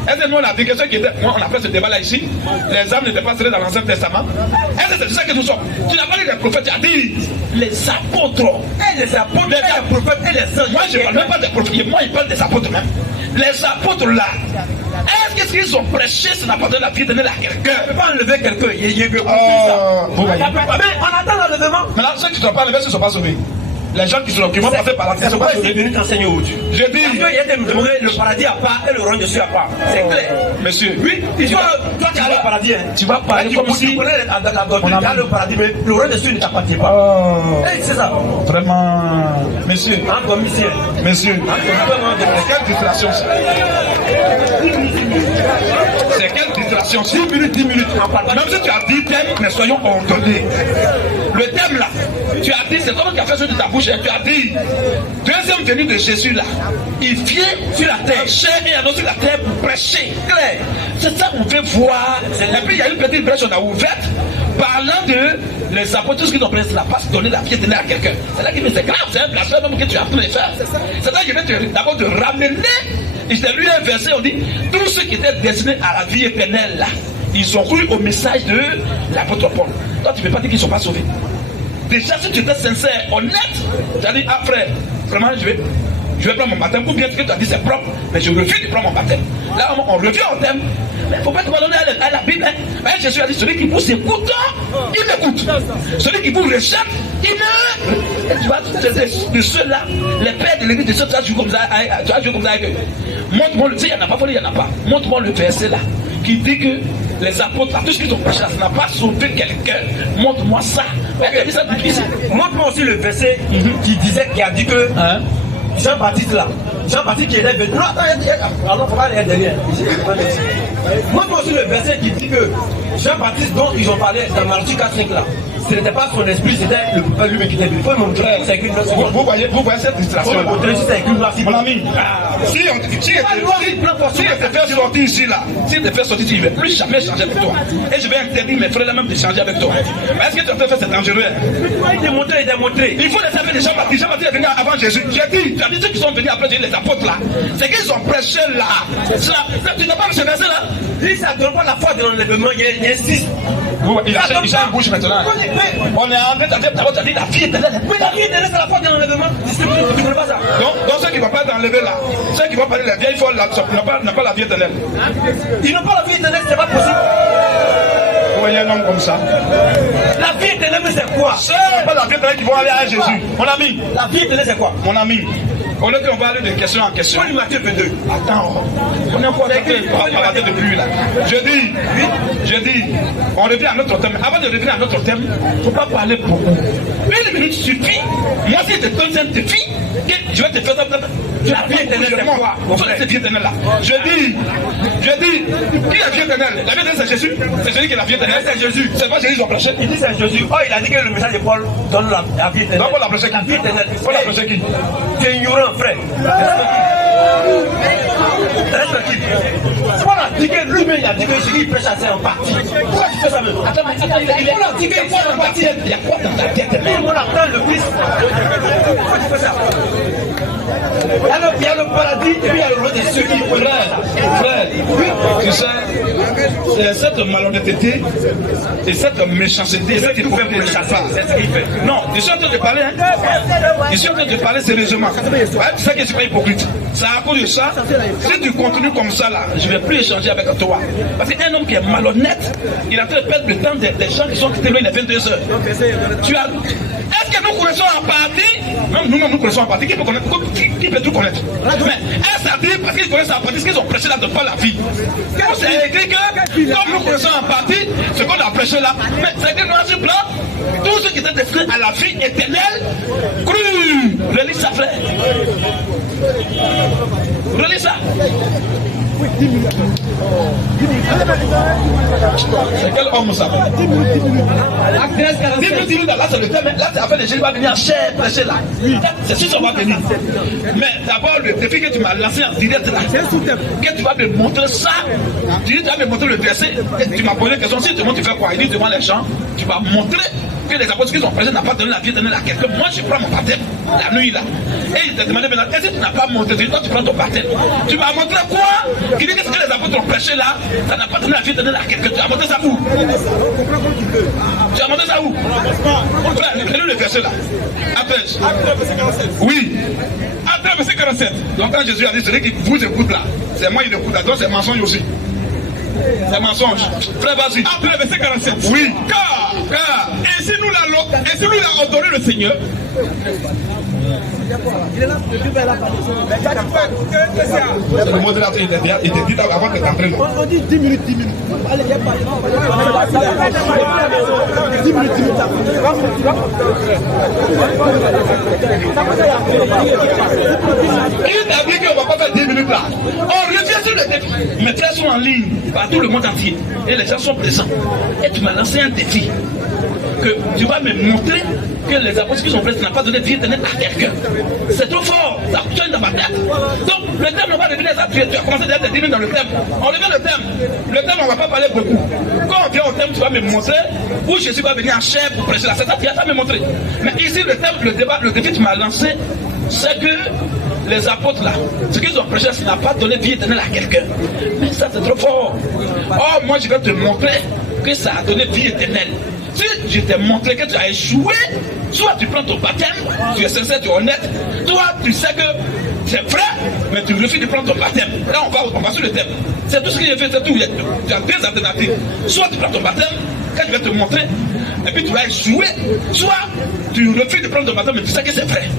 Est-ce que nous on a dit que ceux qui étaient. Moi, on a fait ce débat là ici. Les âmes n'étaient pas scellées dans l'Ancien Testament. Est-ce que c'est ça que nous sommes? Tu n'as pas dit les prophètes, tu as dit les apôtres. Et les apôtres, les prophètes et les saints. Moi, je ne parle même pas des prophètes. Moi, il parle des apôtres même. Les apôtres là. Est-ce qu'ils ont prêché, ça n'a pas donné la vie éternelle à quelqu'un? On ne peut pas enlever quelqu'un. Il veut vous voyez. Mais on attend l'enlèvement. Maintenant, ceux qui ne sont pas enlevés, ils ne sont pas sauvés. Les gens qui vont passer par la c'est pourquoi il est venu t'enseigner au-dessus. Je dis. Parce qu'il y a des demander le paradis à part et le royaume de Dieu à part. C'est clair. Monsieur. Oui, toi tu as le paradis. Tu vas parler comme si. Tu connais la doctrine, tu as le paradis, mais le royaume de Dieu ne t'appartient pas. C'est ça. Vraiment. Monsieur. En commissaire. Monsieur. Quelle distraction ça? C'est quelle distraction? 10 minutes. Même si tu as dit thème, mais soyons ordonnés. Le thème là, tu as dit, c'est toi qui as fait ça de ta bouche, tu as dit, deuxième venue de Jésus là, il vient sur la terre, chair et annonce sur la terre pour prêcher. Clair. C'est ça qu'on veut voir. Et puis il y a une petite brèche qu'on a ouverte, parlant de les apôtres, tout ce qu'ils ont prêché, la passe donner la vie éternelle à quelqu'un. C'est là qu'il dit, c'est grave, c'est un blasphème que tu es en train de faire. C'est là qu'il vient d'abord de ramener. Et je t'ai lu un verset, on dit, tous ceux qui étaient destinés à la vie éternelle là, ils ont cru au message de l'apôtre Paul. Toi, tu ne peux pas dire qu'ils ne sont pas sauvés. Déjà, si tu étais sincère, honnête, tu as dit, ah frère, vraiment, je vais prendre mon baptême. Ou bien ce que tu as dit, c'est propre, mais je refuse de prendre mon baptême. Là, on revient au thème. Mais il ne faut pas te pardonner à la Bible. Hein. Jésus a dit, celui qui vous écoute, il m'écoute. Celui qui vous rejette, il me. Tu vois, de ceux-là, les pères de l'église de ceux, tu as joué comme ça avec eux. Montre-moi le. Il n'y en a pas, il n'y en a pas. Montre-moi le verset là, qui dit que les apôtres, tout ce qu'ils ont prêché, ça n'a pas sauvé quelqu'un. Montre-moi ça. Montre-moi aussi le verset qui a dit que Jean-Baptiste là, Jean-Baptiste qui est venu. Non, attends, il faut pas aller derrière. Montre-moi aussi le verset qui dit que Jean-Baptiste dont ils ont parlé dans Matthieu 4-5 là, ce n'était pas son esprit, c'était le peuple lui qui était venu. Il faut me montrer, c'est écrit vous voyez cette distraction. Il faut me montrer si c'est écrit là. Mon ami, si te fait sortir ici là, si te fait sortir ici, il ne va plus jamais changer avec toi. Et je vais interdire mes frères là même de changer avec toi. Est-ce que tu as fait c'est dangereux? Il est démontré. Il faut les savoir des Jean-Baptiste. Jean-Baptiste est venu avant Jésus. J'ai dit, tu as dit ceux qui sont venus après les apôtres là, c'est qu'ils ont prêché là. Tu n'as pas vu ce verset là? Si ça ne donne pas la foi de l'enlèvement, il insiste. Il a une bouche maintenant. On est en train de dire la vie éternelle. Mais la vie éternelle, c'est la foi de l'enlèvement. Tu ne connais pas ça? Donc ceux qui ne vont pas être enlevés là, ceux qui vont parler les vieilles folles là, n'ont pas la vie éternelle. Ils n'ont pas la vie éternelle, c'est pas possible. Vous voyez un homme comme ça? La vie éternelle, c'est quoi? Ceux qui n'ont pas la vie éternelle qui vont aller à Jésus. Mon ami. La vie éternelle, c'est quoi? Mon ami. On est qu'on va aller de question en question. Paul Matthieu 22. Attends, on est encore avec de plus là. Je dis, on revient à notre thème. Avant de revenir à notre thème, il ne faut pas parler beaucoup. Une minute suffit. Moi, si je te donne un défi, je vais te faire ça. La vie éternelle, c'est quoi? Cette vie éternelle là. Je dis, qui est la vie éternelle? La vie éternelle, c'est Jésus. C'est celui qui est la vie éternelle. C'est Jésus. C'est pas Jésus qui a prêché. Il dit c'est Jésus. Oh, il a dit que le message de Paul donne la vie éternelle. Donc, Paul a prêché qui? La vie éternelle. Paul a prêché qui? Tu es ignorant, frère. Respectif. Paul a dit que lui-même, il a dit que Jésus prêche à ça en partie. Pourquoi tu fais ça même? Attends, Paul a dit qu'il prêche en partie. Il y a quoi dans ta tête? Tout le monde attend le Christ. Pourquoi tu fais ça? Il y a le paradis et puis il y a le roi des cieux qui frère, tu sais, c'est cette malhonnêteté et cette méchanceté, cette hypocrisie, c'est ce qu'il fait. Non, je suis en train de parler, hein. Je suis en train de parler sérieusement. Ouais, tu sais que je ne suis pas hypocrite. C'est à cause de ça, si tu continues comme ça là, je ne vais plus échanger avec toi. Parce qu'un homme qui est malhonnête, il est en train de perdre le temps des gens qui sont quittés loin, il est 22 heures. Tu as. Est-ce que nous connaissons en partie? Même nous-mêmes nous connaissons en partie. Qui peut tout connaître? Mais est-ce à dire parce qu'ils connaissent en partie ce qu'ils ont prêché là de pas la vie? C'est écrit que comme nous connaissons en partie ce qu'on a prêché là, mais c'est écrit dans ce plan, tous ceux qui étaient destinés à la vie éternelle, crus. Relis ça, frère. Relis ça. C'est quel homme ça? 10 minutes, là c'est le thème. Là c'est après le Jésus va venir cher prêcher là. C'est sûr ça va venir. Mais d'abord le défi que tu m'as lancé en direct là, que tu vas me montrer ça. Tu vas me montrer le verset. Tu m'as posé une question. Si tu montres, tu fais quoi? Il dit devant les gens, tu vas montrer que les apôtres qui sont présents n'ont pas donné la vie éternelle à quelqu'un. Moi je prends mon baptême la nuit là. Et il te demandait maintenant, est-ce que tu n'as pas montré? Toi tu prends ton baptême. Tu vas montrer quoi? Qui dit que ce que les apôtres ont prêché là, ça n'a pas donné la vie éternelle à quelqu'un. Tu as montré ça où? Tu as montré ça où? Frère, prenez le verset là. Après. Oui. Après verset 47. Donc quand Jésus a dit, celui qui vous écoute là, c'est moi il écoute là, donc c'est mensonge aussi. C'est mensonge. Frère, vas-y. Après verset 47. Oui. Car. Et si nous l'a ordonné le Seigneur. C'est le modérateur, il était dit avant que tu entraînes. On dit 10 minutes. Allez, viens parler. 10 minutes. Il t'a dit qu'on ne va pas faire 10 minutes là. On revient sur le défi. Mes frères sont en ligne par tout le monde entier. Et les gens sont présents. Et tu m'as lancé un défi. Que tu vas me montrer que les apôtres qui sont présents n'ont pas donné de vie éternelle à quelqu'un. C'est trop fort. Ça tient dans ma tête. Donc, le thème, on va revenir à ça. Tu as commencé déjà à te dire dans le thème. On revient au thème. Le thème, on ne va pas parler beaucoup. Quand on vient au thème, tu vas me montrer où Jésus va venir en chair pour prêcher là. C'est ça, tu vas me montrer. Mais ici, le thème, le débat, le défi que tu m'as lancé, c'est que les apôtres là, ce qu'ils ont prêché, ça n'a pas donné vie éternelle à quelqu'un. Mais ça, c'est trop fort. Oh, moi, je vais te montrer que ça a donné vie éternelle. Si je t'ai montré que tu as échoué, soit tu prends ton baptême, tu es sincère, tu es honnête, toi tu sais que c'est vrai, mais tu refuses de prendre ton baptême. Là on va sur le thème. C'est tout ce que j'ai fait, c'est tout. Tu as deux alternatives. Soit tu prends ton baptême, quand je vais te montrer, et puis tu vas échouer, soit tu refuses de prendre ton baptême, mais tu sais que c'est vrai.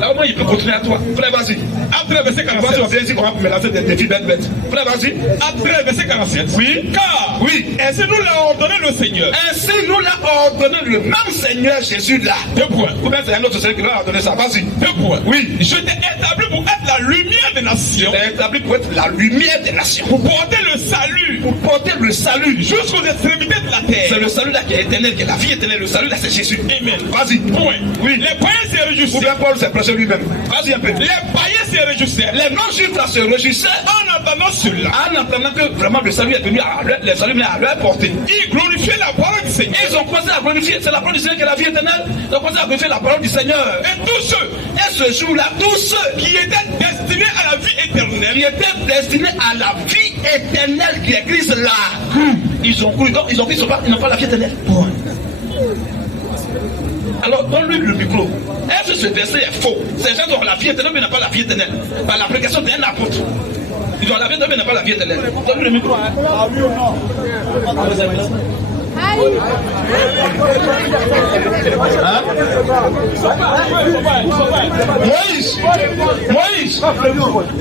Là au moins il peut continuer à toi. Frère, vas-y. Après verset 47. On vient ici, on va me lancer des défis bêtes. Frère, vas-y. Après verset 47. Oui. Car. Oui. Ainsi nous l'a ordonné le Seigneur. Ainsi nous l'a ordonné le même Seigneur Jésus là. 2 points. Ou bien c'est un autre Seigneur qui l'a ordonné ça. Vas-y. 2 points. Oui. Je t'ai établi pour être la lumière des nations. Je t'ai établi pour être la lumière des nations. Pour porter le salut. Pour porter le salut. Jusqu'aux extrémités de la terre. C'est le salut là qui est éternel, qui est la vie éternelle. Le salut là c'est Jésus. Amen. Vas-y. Point. Oui. Les païens se réjouissaient. Ou bien Paul s'est prêché lui-même. Vas-y un peu. Les païens se réjouissaient. Les non-juifs là se réjouissaient en entendant cela. En entendant que vraiment le salut est venu à leur portée. Ils glorifiaient la parole du Seigneur. Ils ont commencé à glorifier. C'est la parole du Seigneur qui est la vie éternelle. Ils ont commencé à glorifier la parole du Seigneur. Et tous ceux. Et ce jour-là, tous ceux qui étaient destinés à la vie éternelle. Qui étaient destinés à la vie éternelle qui est Christ là. Ils ont cru. Donc ils ont cru ils n'ont pas la vie éternelle. Point. Alors donne-lui le micro. Est-ce que ce verset est faux? Ces gens ont la vie éternelle mais n'ont pas la vie éternelle. Par l'application d'un apôtre. Ils ont la vie éternelle mais n'ont pas la vie éternelle. Donne-lui le micro. Ah oui ou non? Hein?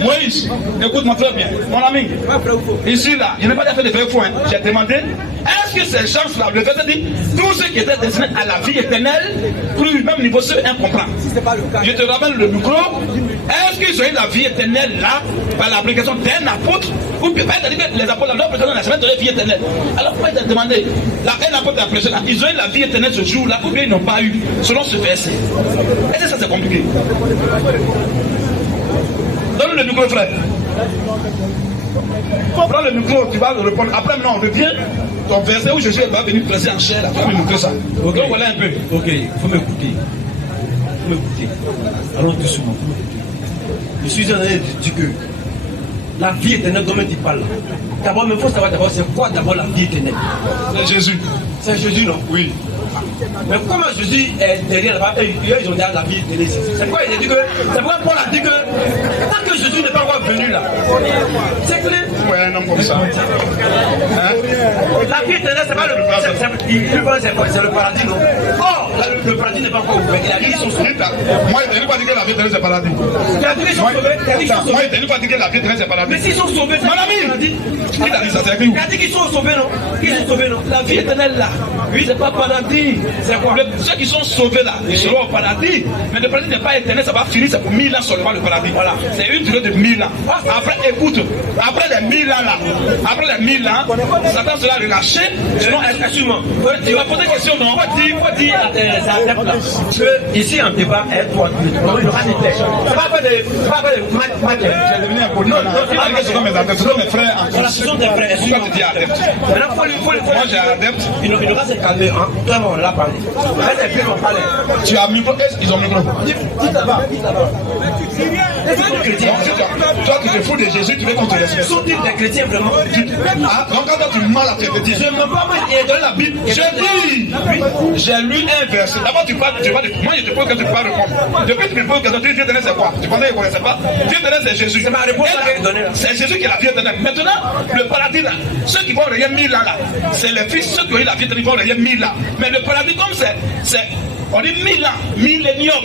Moïse, écoute-moi très bien, mon ami. Ici là, je n'ai pas fait de vrai foi. J'ai demandé, est-ce que ces gens-là, le verset dit, tous ceux qui étaient destinés à la vie éternelle, pour le même niveau, ceux incomprends. Je te ramène le micro. Est-ce qu'ils ont eu la vie éternelle là, par l'application d'un apôtre? Ou bien, les apôtres, leur président n'a jamais donné la vie éternelle. Alors, pourquoi il t'a demandé, un apôtre a prêché là, ils ont eu la vie éternelle ce jour-là, ou bien ils n'ont pas eu, selon ce verset? Est-ce que ça c'est compliqué? Donne le micro, frère. Prends le micro, tu vas répondre. Après, maintenant, on revient. Ton verset où Jésus va venir prêcher en chair, là, tu vas me montrer ça. Ok, donc voilà un peu. Ok, il faut m'écouter. Allons doucement. Je suis en train de dire que la vie éternelle dont tu parles. D'abord, il faut savoir d'abord c'est quoi d'abord la vie éternelle. C'est Jésus. C'est Jésus, non? Oui. Mais comment Jésus est derrière là-bas, ils ont déjà la vie éternelle. C'est pourquoi il a dit que, c'est pourquoi Paul a dit que tant que Jésus n'est pas encore venu là, c'est clair. Ouais, un homme comme ça. La vie éternelle, c'est pas le c'est le paradis, non? Or, le paradis n'est pas encore ouvert. Il a dit qu'ils sont sauvés. Moi, il ne pas dit que la vie éternelle, c'est paradis. Il a dit qu'ils sont sauvés. Moi, il ne pas dit que la vie éternelle, c'est paradis. Mais s'ils sont sauvés, c'est mon ami. Il a dit ça, c'est écrit où? Il a dit qu'ils sont sauvés, non? Ils sont sauvés, non? La vie éternelle là, oui, c'est pas paradis. C'est quoi? Ceux qui sont sauvés là, ils seront au paradis. Mais le paradis n'est pas éternel, ça va finir, c'est pour 1000 ans seulement le paradis. Voilà. C'est une durée de 1000 ans. Après, écoute, après les 1000 ans là, après les 1000 ans, Satan sera relâché. Sinon, excuse-moi, tu vas poser une question, non? Faut dire à tes adeptes là, que ici en débat, toi, il y aura des textes. C'est pas de match. J'ai devenu un poli. Ce sont mes adeptes, ce sont mes frères en Voilà, ce sont tes frères. Pourquoi tu dis adepte? Maintenant, faut Moi, j'ai un adepte. il devra se calmer, hein. Toi, on l'a parlé. Reste un peu, on parle. Tu as micro, ils ont micro. Dis là-bas. Toi, tu te fous de Jésus, tu veux qu'on te respecte. Sont-ils des chrétiens vraiment? Ah, donc quand tu mens à tes chrétiens. Je ne veux pas me donner la Bible. J'ai lu un verset. D'abord, tu parles de. Moi, je te pose que tu parles répondre. Depuis que tu me poses que tu dis Dieu éternel, c'est quoi? Tu pensais qu'il ne connaissait pas? Dieu éternel, c'est Jésus. C'est ma réponse à donner là. C'est Jésus qui est la vie éternelle. Maintenant, le paradis là, ceux qui vont régner 1000 ans là, c'est les fils, ceux qui ont eu la vie éternelle qui vont régner 1000 ans. Mais le paradis, comme c'est. On dit 1000 ans, millénium.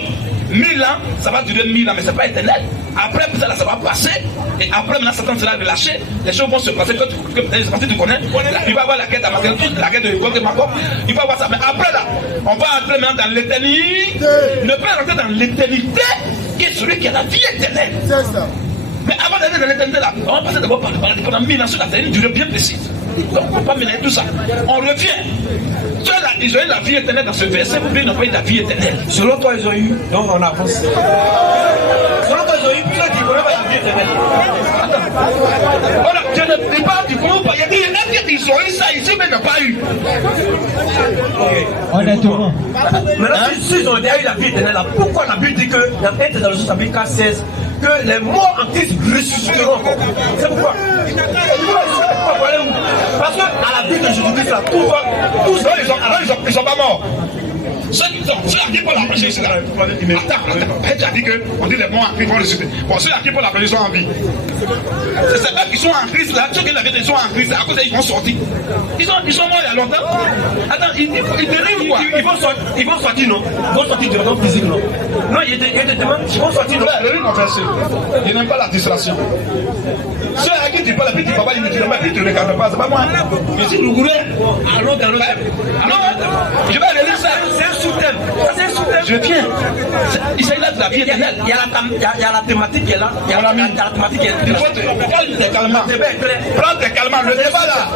1000 ans, ça va durer 1000 ans, mais c'est pas éternel. Après, ça, là, ça va passer. Et après, maintenant, Satan sera relâché. Les choses vont se passer. Que tu connais, il va avoir la quête à Macron, la quête de Macron. Il va avoir ça. Mais après, là, on va entrer maintenant dans l'éternité. Ne pas rentrer dans l'éternité, qui est celui qui a la vie éternelle. Mais avant d'aller dans l'éternité, là, on va passer d'abord par le paradis pendant 1000 ans sur la terre, une durée bien précise. Donc, on ne peut pas mélanger tout ça. On revient. Ceux-là, ils ont eu la vie éternelle dans ce verset, pour ils n'ont pas eu la vie éternelle. Selon toi, ils ont eu. Donc, on avance. Selon toi, ils ont eu. Puis là, tu connais pas la vie éternelle. Voilà, je ne dis pas, tu comprends pas. Il y a des gens qui ont eu ça ici, mais n'ont pas eu. Honnêtement. Maintenant, s'ils ont déjà eu la vie éternelle, là, pourquoi la Bible dit que, dans 1 Thessaloniciens chapitre 16, que les morts en Christ ressusciteront encore? C'est pourquoi? Parce que à la vie de Jésus-Christ, là, tout va. Ils sont pas morts. Ceux qui Paul a prêché, c'est là. Attends, tu as dit qu'on dit les morts en Christ vont ressusciter. Bon, ceux qui Paul a prêché sont en vie. C'est ceux qui sont en Christ là, ceux qui la vie sont en Christ, à cause d'eux, ils vont sortir. Ils sont morts il y a longtemps. Attends, ils dérivent quoi? Ils vont sortir, non? Ils vont sortir du monde physique, non? Non, il te demande, ils vont sortir, non? Le confessé, il n'aime pas la distraction. Ceux à qui tu parles, puis tu parles, ils ne te regardent pas, c'est pas moi. Mais si nous voulons, allons dans le thème. Non, je vais aller lire ça. C'est un sous-thème. C'est un sous-thème. Je viens. Il s'agit là de la vie éternelle. Il y a la thématique qui est là. Il y a la thématique qui est là. Il faut prendre tes calmants. Prends tes calmants. Le débat là.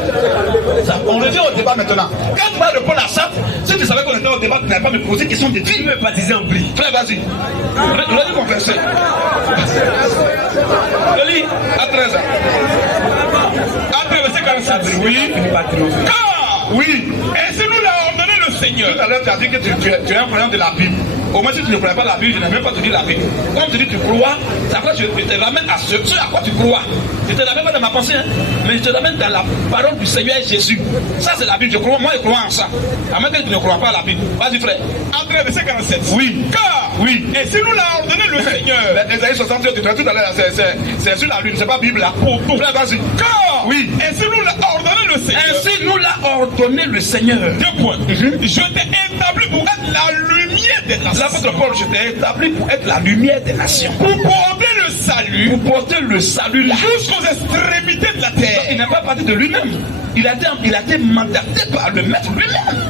On revient au débat maintenant. Quand tu vas répondre à ça, si tu savais qu'on était au débat, tu n'avais pas me poser question de vie. Tu me baptiser en bris. Frère, vas-y. On a dit mon verset. Je lis à 13 ans. Après verset 47. Oui. Car, oui. Et si nous l'a ordonné le Seigneur. Tout à l'heure, tu as dit que tu es un croyant de la Bible. Au moins, si tu ne crois pas la Bible, je n'ai même pas te dire la Bible. Comme tu dis, tu crois, c'est après je te ramène à ce à quoi tu crois. Je ne te ramène pas dans ma pensée, hein, mais je te ramène dans la parole du Seigneur Jésus. Ça, c'est la Bible. Je crois, moi, je crois en ça. À moins que tu ne crois pas à la Bible. Vas-y, frère. Entre verset 47. Oui. Car, oui. Et si nous l'a ordonné le Seigneur. Ésaïe 68, tu te tout à l'heure, c'est sur la Lune, c'est pas Bible là. Frère, vas-y. Car, oui. Et si nous l'a ordonné le Seigneur. Ainsi nous l'a ordonné le Seigneur. 2 points. Je t'ai établi pour être la lumière des nations. L'apôtre Paul, je t'ai établi pour être la lumière des nations. Pour porter le salut. Pour porter le salut là. Jusqu'aux extrémités de la terre. Il n'a pas parlé de lui-même. Il a été mandaté par le maître lui-même.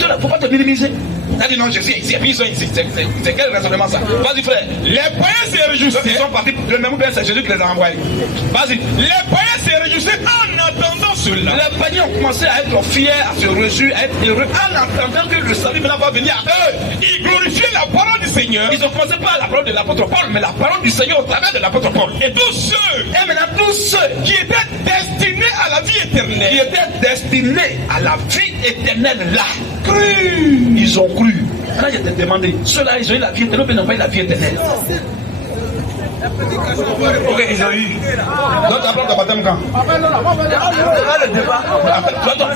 Il ne faut pas te minimiser. Il a dit non, je suis ici, et puis ils sont ici. C'est quel raisonnement ça? Vas-y, frère. Les païens se réjouissaient. Ils sont partis, le même père, c'est Jésus qui les a envoyés. Vas-y. Les païens se réjouissaient en attendant cela. Les païens ont commencé à être fiers, à se réjouir, à être heureux, en attendant que le salut maintenant va venir à eux. Ils glorifiaient la parole du Seigneur. Ils ont commencé pas la parole de l'apôtre Paul, mais la parole du Seigneur au travers de l'apôtre Paul. Et tous ceux qui étaient destinés à la vie éternelle, à la vie éternelle là, ils ont cru. Là, je t'ai demandé, ceux-là, ils ont eu la vie éternelle, mais n'ont pas eu la vie éternelle. Ok, ils ont eu. Donc, tu apprends ton baptême quand? C'est pas le débat.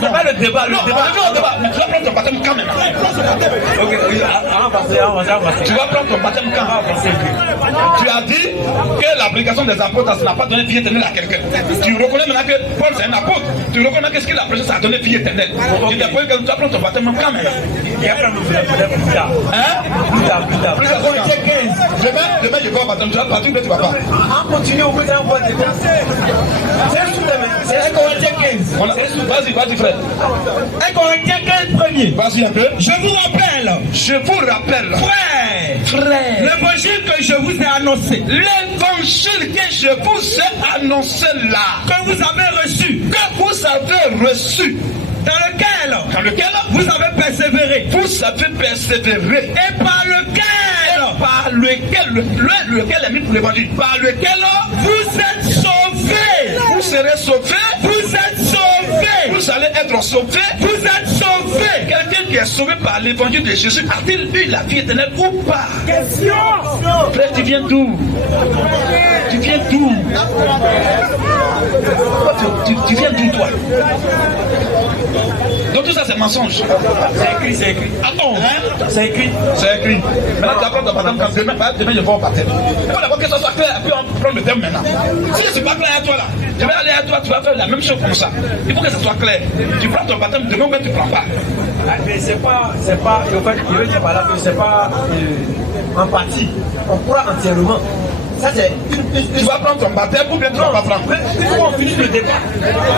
C'est pas le débat. Non, on revient au débat. Mais tu vas prendre ton baptême quand même. Ok, on va passer. Tu vas prendre ton baptême quand tu as dit que l'application des apôtres, ça n'a pas donné vie éternelle à quelqu'un. Tu reconnais maintenant que Paul c'est un apôtre. Tu reconnais que ce qu'il a prêché, ça a donné vie éternelle. Tu t'es posé que tu vas prendre ton baptême quand même. Et après, nous allons plus tard. Hein? Plus tard. Demain, je vais au baptême. Tu vas partir, mais tu vas pas. On continue au bout d'un mois. C'est 1 Corinthiens 15. Vas-y, frère. 1 Corinthiens 15 premier. Vas-y un peu. Je vous rappelle, frère, l'évangile que je vous ai annoncé, l'évangile que je vous ai annoncé là, que vous avez reçu, dans lequel vous avez persévéré, et par lequel est mis pour l'évangile, par lequel vous êtes sauvés. vous serez sauvés, Vous êtes sauvés. vous allez être sauvés. Vous êtes sauvés. Quelqu'un qui est sauvé par l'évangile de Jésus, a-t-il eu la vie éternelle ou pas? Question. Frère, tu viens d'où? Tu viens d'où? Tu viens d'où, toi? Donc tout ça c'est mensonge. C'est écrit. Attends, hein? C'est écrit. C'est écrit. Maintenant tu apprends ton baptême quand demain je vais au baptême. Il faut d'abord que ça soit clair et puis on prend le thème maintenant. Si c'est pas clair à toi là, je vais aller à toi, tu vas faire la même chose comme ça. Il faut que ça soit clair. Tu prends ton baptême demain ou tu ne prends pas. Mais c'est pas, en fait, je veux dire par là que c'est pas en partie. On croit entièrement. Ça c'est Tu vas prendre ton baptême ou bien tu ne vas pas prendre. Il faut qu'on finisse le débat.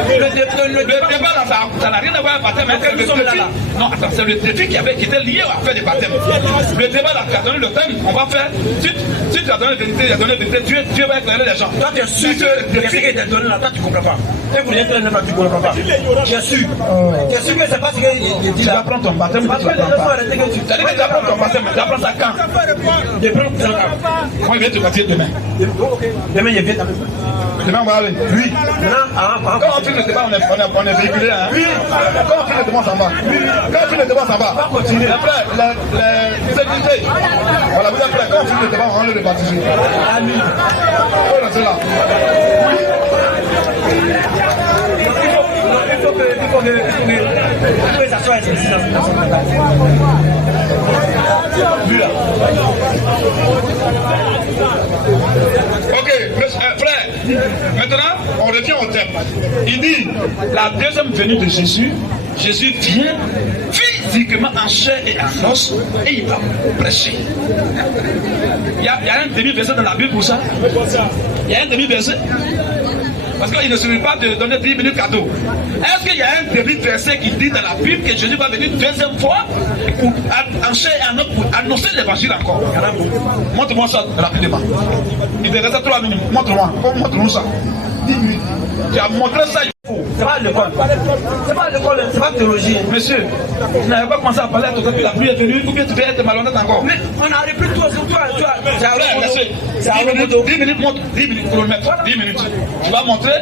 Le débat là, ça n'a rien à voir avec le baptême. Le défi, non, attends, c'est le défi qui était lié à faire des baptêmes. Le débat là, tu as donné le thème, on va faire. Si tu as donné la vérité, tu as donné la vérité, Dieu va éclairer les gens. Toi tu es sûr que le défi qui t'a donné là, toi tu ne comprends pas. Et vous n'êtes pas, tu ne comprends pas. Tu es sûr. Tu es sûr que c'est pas ce qu'il dit Tu vas là. prendre ton baptême, Parce tu que ne les vas gens sont pas. arrêtés que tu. Tu as dit que tu vas prendre ton baptême, mais tu vas prendre ça quand? Je prends ça quand. Moi, je vais te baptiser demain. Demain, je viens t'amener. Demain, on va aller. Oui. Maintenant, Quand on finit le débat, on est véhiculé. Hein? Oui. Quand on finit le débat, ça va. Quand on finit le débat, ça va. on va continuer. Après, les sécurités. Voilà, vous êtes prêts. Quand on finit le débat, on va aller le baptiser. Amen. On reste là. Il faut que ça soit explicite dans son travail. Lui là. Ok, frère, maintenant on revient au thème. Il dit, la deuxième venue de Jésus, Jésus vient physiquement en chair et en os et il va prêcher. Il y a un demi-verset dans la Bible pour ça. Il y a un demi-verset. Parce qu'il ne suffit pas de donner 10 minutes cadeau. Est-ce qu'il y a un demi-verset qui dit dans la Bible que Jésus va venir une deuxième fois pour, en chair et en os pour annoncer l'évangile encore? Montre-moi ça rapidement. Il te reste 3 minutes. Montre-nous ça. 10 minutes. Tu as montré ça. C'est pas l'école. C'est pas théologie. Monsieur, tu n'avais pas commencé à parler à toi depuis la pluie est venue ou bien tu veux être malhonnête encore? Mais on a repris toi. C'est 10 minutes, montre 10 minutes, chronomètre, 10 minutes. Tu vas montrer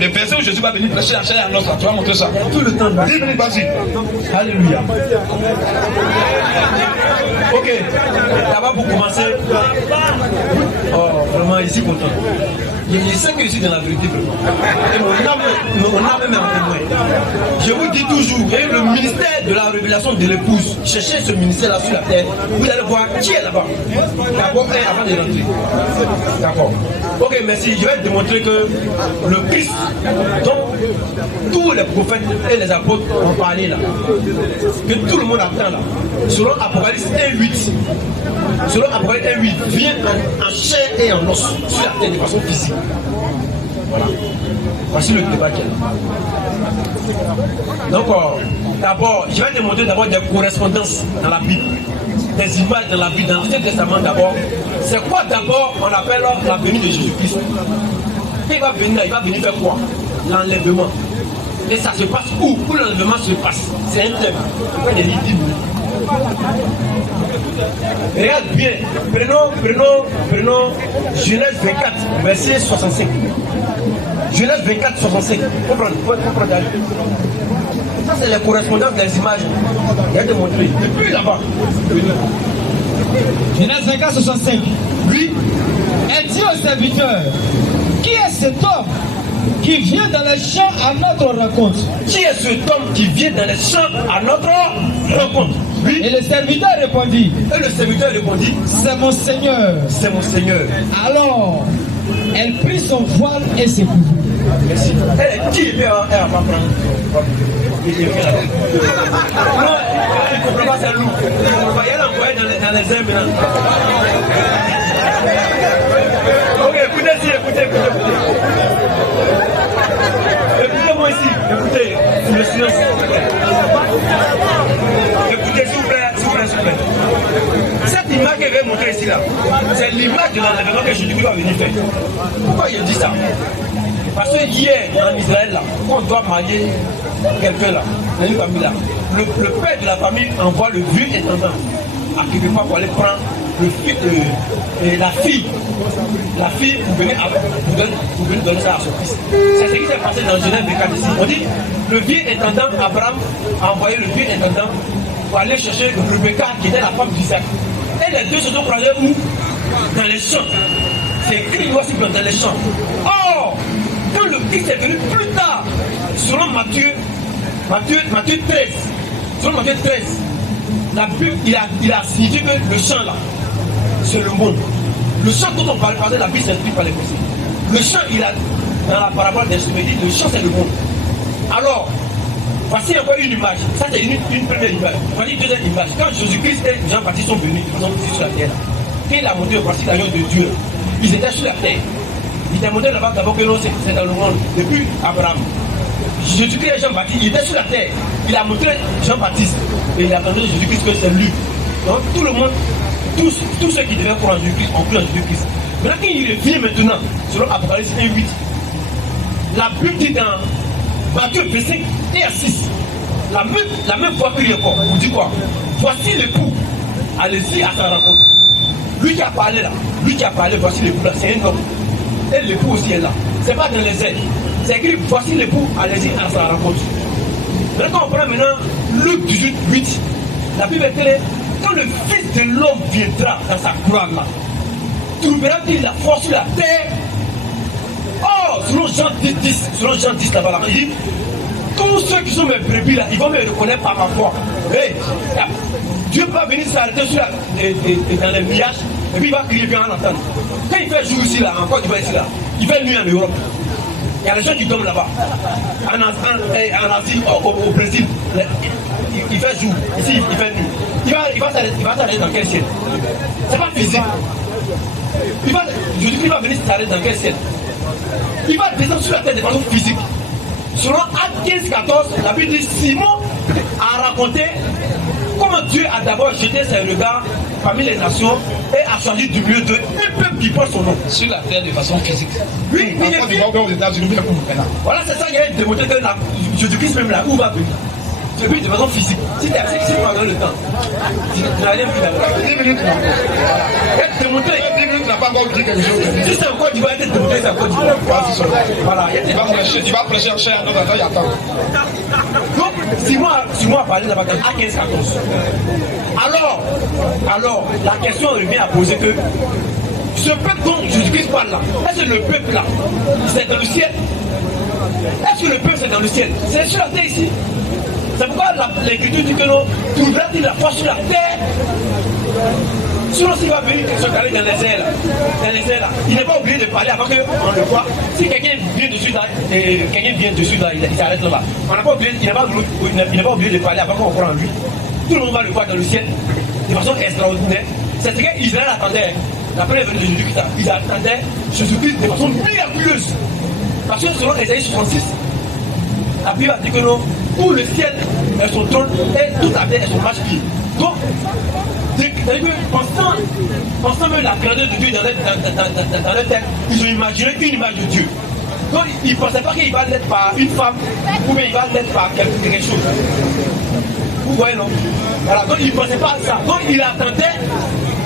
le verset où Jésus va venir prêcher en chair et en os. Tu vas montrer ça. Tout le temps. 10 minutes, vas-y. Alléluia. Ok. D'abord pour commencer. Oh, vraiment ici content. Je sais que je suis dans la vérité vraiment. Et mon âme est en témoin. Je vous dis toujours, et le ministère de la révélation de l'épouse, cherchez ce ministère-là sur la terre, vous allez voir qui est là-bas. D'abord, avant de rentrer. D'accord. Ok, merci. Je vais te démontrer que le Christ, dont tous les prophètes et les apôtres ont parlé là, que tout le monde attend là, selon Apocalypse 1:8, vient en chair et en os sur la terre de façon physique. Voilà. Voici le débat qu'il y a. Donc, d'abord, je vais te montrer d'abord des correspondances dans la Bible, des images dans la Bible, dans l'Ancien Testament d'abord. C'est quoi d'abord on appelle la venue de Jésus-Christ? Il va venir là, il va venir faire quoi? L'enlèvement. Et ça se passe où? Où l'enlèvement se passe? C'est un thème. Pourquoi il dit 10 minutes? Regarde bien, prenons Genèse 24, verset 65. Genèse 24, 65. Comprendre. Ça, c'est la correspondance des images. Il y a de montrer. Depuis là-bas. Genèse 24, 65. Oui. Elle dit au serviteur, qui est cet homme qui vient dans les champs à notre rencontre? Qui est cet homme qui vient dans les champs à notre rencontre? Oui. Et le serviteur répondit, Et le serviteur répondit, c'est mon Seigneur. c'est mon Seigneur. Alors, elle prit son voile et se couvrit. Merci. Qui est bien? Elle va pas prendre. Il est bien là. Non, il ne comprend pas, c'est loup. Il ne comprend pas. Il y a l'envoyé dans les airs maintenant. Ok, écoutez, écoutez. Écoutez-moi ici. Écoutez, le silence. Écoutez, s'il vous plaît. Cette image que je vais montrer ici, là, c'est l'image de l'enlèvement que Jésus va venir faire. Pourquoi il dit ça? Parce que hier, en Israël, là, quand on doit marier quelqu'un là, dans une famille là, le père de la famille envoie le vieux intendant à quelque part pour aller prendre la fille. La fille, vous venez donner ça à son fils. C'est ce qui s'est passé dans Genève 4 ici. On dit, le vieux intendant, Abraham, a envoyé le vieux intendant pour aller chercher Rebecca qui était la femme d'Isaac. Et les deux se sont croisés où? Dans les champs. C'est écrit aussi dans les champs. Or, quand le Christ est venu plus tard, selon Matthieu 13, la Bible, il a signifié que le champ là, c'est le monde. Le champ dont on parle de la Bible s'explique par les versets. Le champ, il a, dans la parabole d'Instrumédie, le champ c'est le monde. Alors, voici encore une image. Ça, c'est une première image. Voici une deuxième image. Quand Jésus-Christ et Jean-Baptiste sont venus, ils sont venus sur la terre. Quand il a monté au voici l'agneau de Dieu, ils étaient sur la terre. Il était monté là-bas d'abord que non, c'est dans le monde. Depuis Abraham. Jésus-Christ et Jean-Baptiste, il était sur la terre. Il a montré Jean-Baptiste. Et il a montré Jésus-Christ que c'est lui. Donc tout le monde, tous ceux qui devaient croire en Jésus-Christ ont cru en Jésus-Christ. Maintenant, quand il revient maintenant, selon Apocalypse 1:8, la Bible dit dans Matthieu 25 et à 6, la même fois qu'il est encore, vous dit quoi? Voici l'époux, allez-y à sa rencontre. Lui qui a parlé là, voici l'époux là, c'est un homme. Et l'époux aussi est là. C'est pas dans les airs. C'est écrit, voici l'époux, allez-y à sa rencontre. Maintenant, quand on prend maintenant Luc 18:8, la Bible est claire, quand le Fils de l'homme viendra dans sa gloire là, trouvera-t-il la force sur la terre? Oh, selon Jean 10 là-bas, il dit, tous ceux qui sont mes brebis là, ils vont me reconnaître par ma foi. Hey, Dieu va venir s'arrêter sur dans les villages et puis il va crier bien en entendre. Quand il fait jour ici là, encore il va ici là, il fait nuit en Europe. Il y a des gens qui dorment là-bas. En Asie, au Brésil, il fait jour. Ici, il fait nuit. Il va s'arrêter dans quel ciel? C'est pas physique. Jésus-Christ va venir s'arrêter dans quel ciel? Il va descendre sur la terre de façon physique. Selon Actes 15-14, la Bible dit Simon a raconté comment Dieu a d'abord jeté ses regards parmi les nations et a choisi du milieu d'eux un peuple qui porte son nom. Sur la terre de façon physique. Oui, aux États-Unis, voilà, c'est ça qu'il y a démontré que Jésus-Christ même là, où va venir? C'est lui de façon physique. Si tu prends le temps, tu n'as rien vu d'abord. 10 minutes. Être démontré. 10 minutes n'a pas encore dit quelque chose. Si c'est encore du être démontré, c'est encore du Voilà, tu vas prêcher en chair, non, il attend. Donc, Simon a parlé d'abord à 15-14. Alors, la question revient à poser que ce peuple dont Jésus-Christ parle là, est-ce que le peuple là, c'est dans le ciel? Est-ce que le peuple c'est dans le ciel? C'est sur la terre ici. C'est pourquoi l'Écriture dit que nous trouvera-t-il la foi sur la terre? Sinon, s'il va venir se caler dans les airs là, il n'est pas obligé de parler avant qu'on le voit. Si quelqu'un vient dessus là, il s'arrête là-bas. Il n'est pas obligé de parler avant qu'on croit en lui. Tout le monde va le voir dans le ciel de façon extraordinaire. C'est ce qu'Israël attendait. La première venue de Jésus-Christ, ils attendaient Jésus-Christ de façon miraculeuse. Parce que selon Ésaïe 66, la Bible a dit que non, tout le ciel est son trône et toute la terre est son marche-pied. Donc, pensant même la grandeur de Dieu dans leur tête, ils ont imaginé une image de Dieu. Donc, ils ne pensaient pas qu'il va l'être par une femme ou bien il va l'être par quelque chose. Vous voyez, non? Voilà, donc ils ne pensaient pas à ça. Donc, il attendait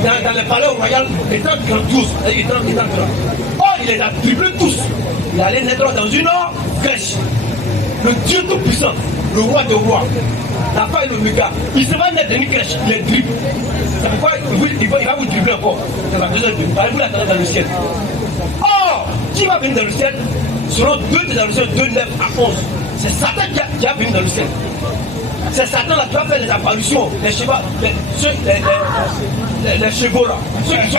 dans les palais royaux étant grandiose, étant grand. Or, il les a dribblés tous. Il allait naître dans une crèche. Le Dieu Tout-Puissant, le roi de rois, la fin et l'oméga, il se va naître dans une crèche, il les dribble. C'est pourquoi il va vous dribbler encore. C'est la deuxième. Allez-vous l'attendre dans le ciel. Or, qui va venir dans le ciel? selon 2 Thessaloniciens 2, 9 à 11. C'est Satan qui a venu dans le ciel. C'est Satan là qui va faire les apparitions, les chevaux là, ceux qui sont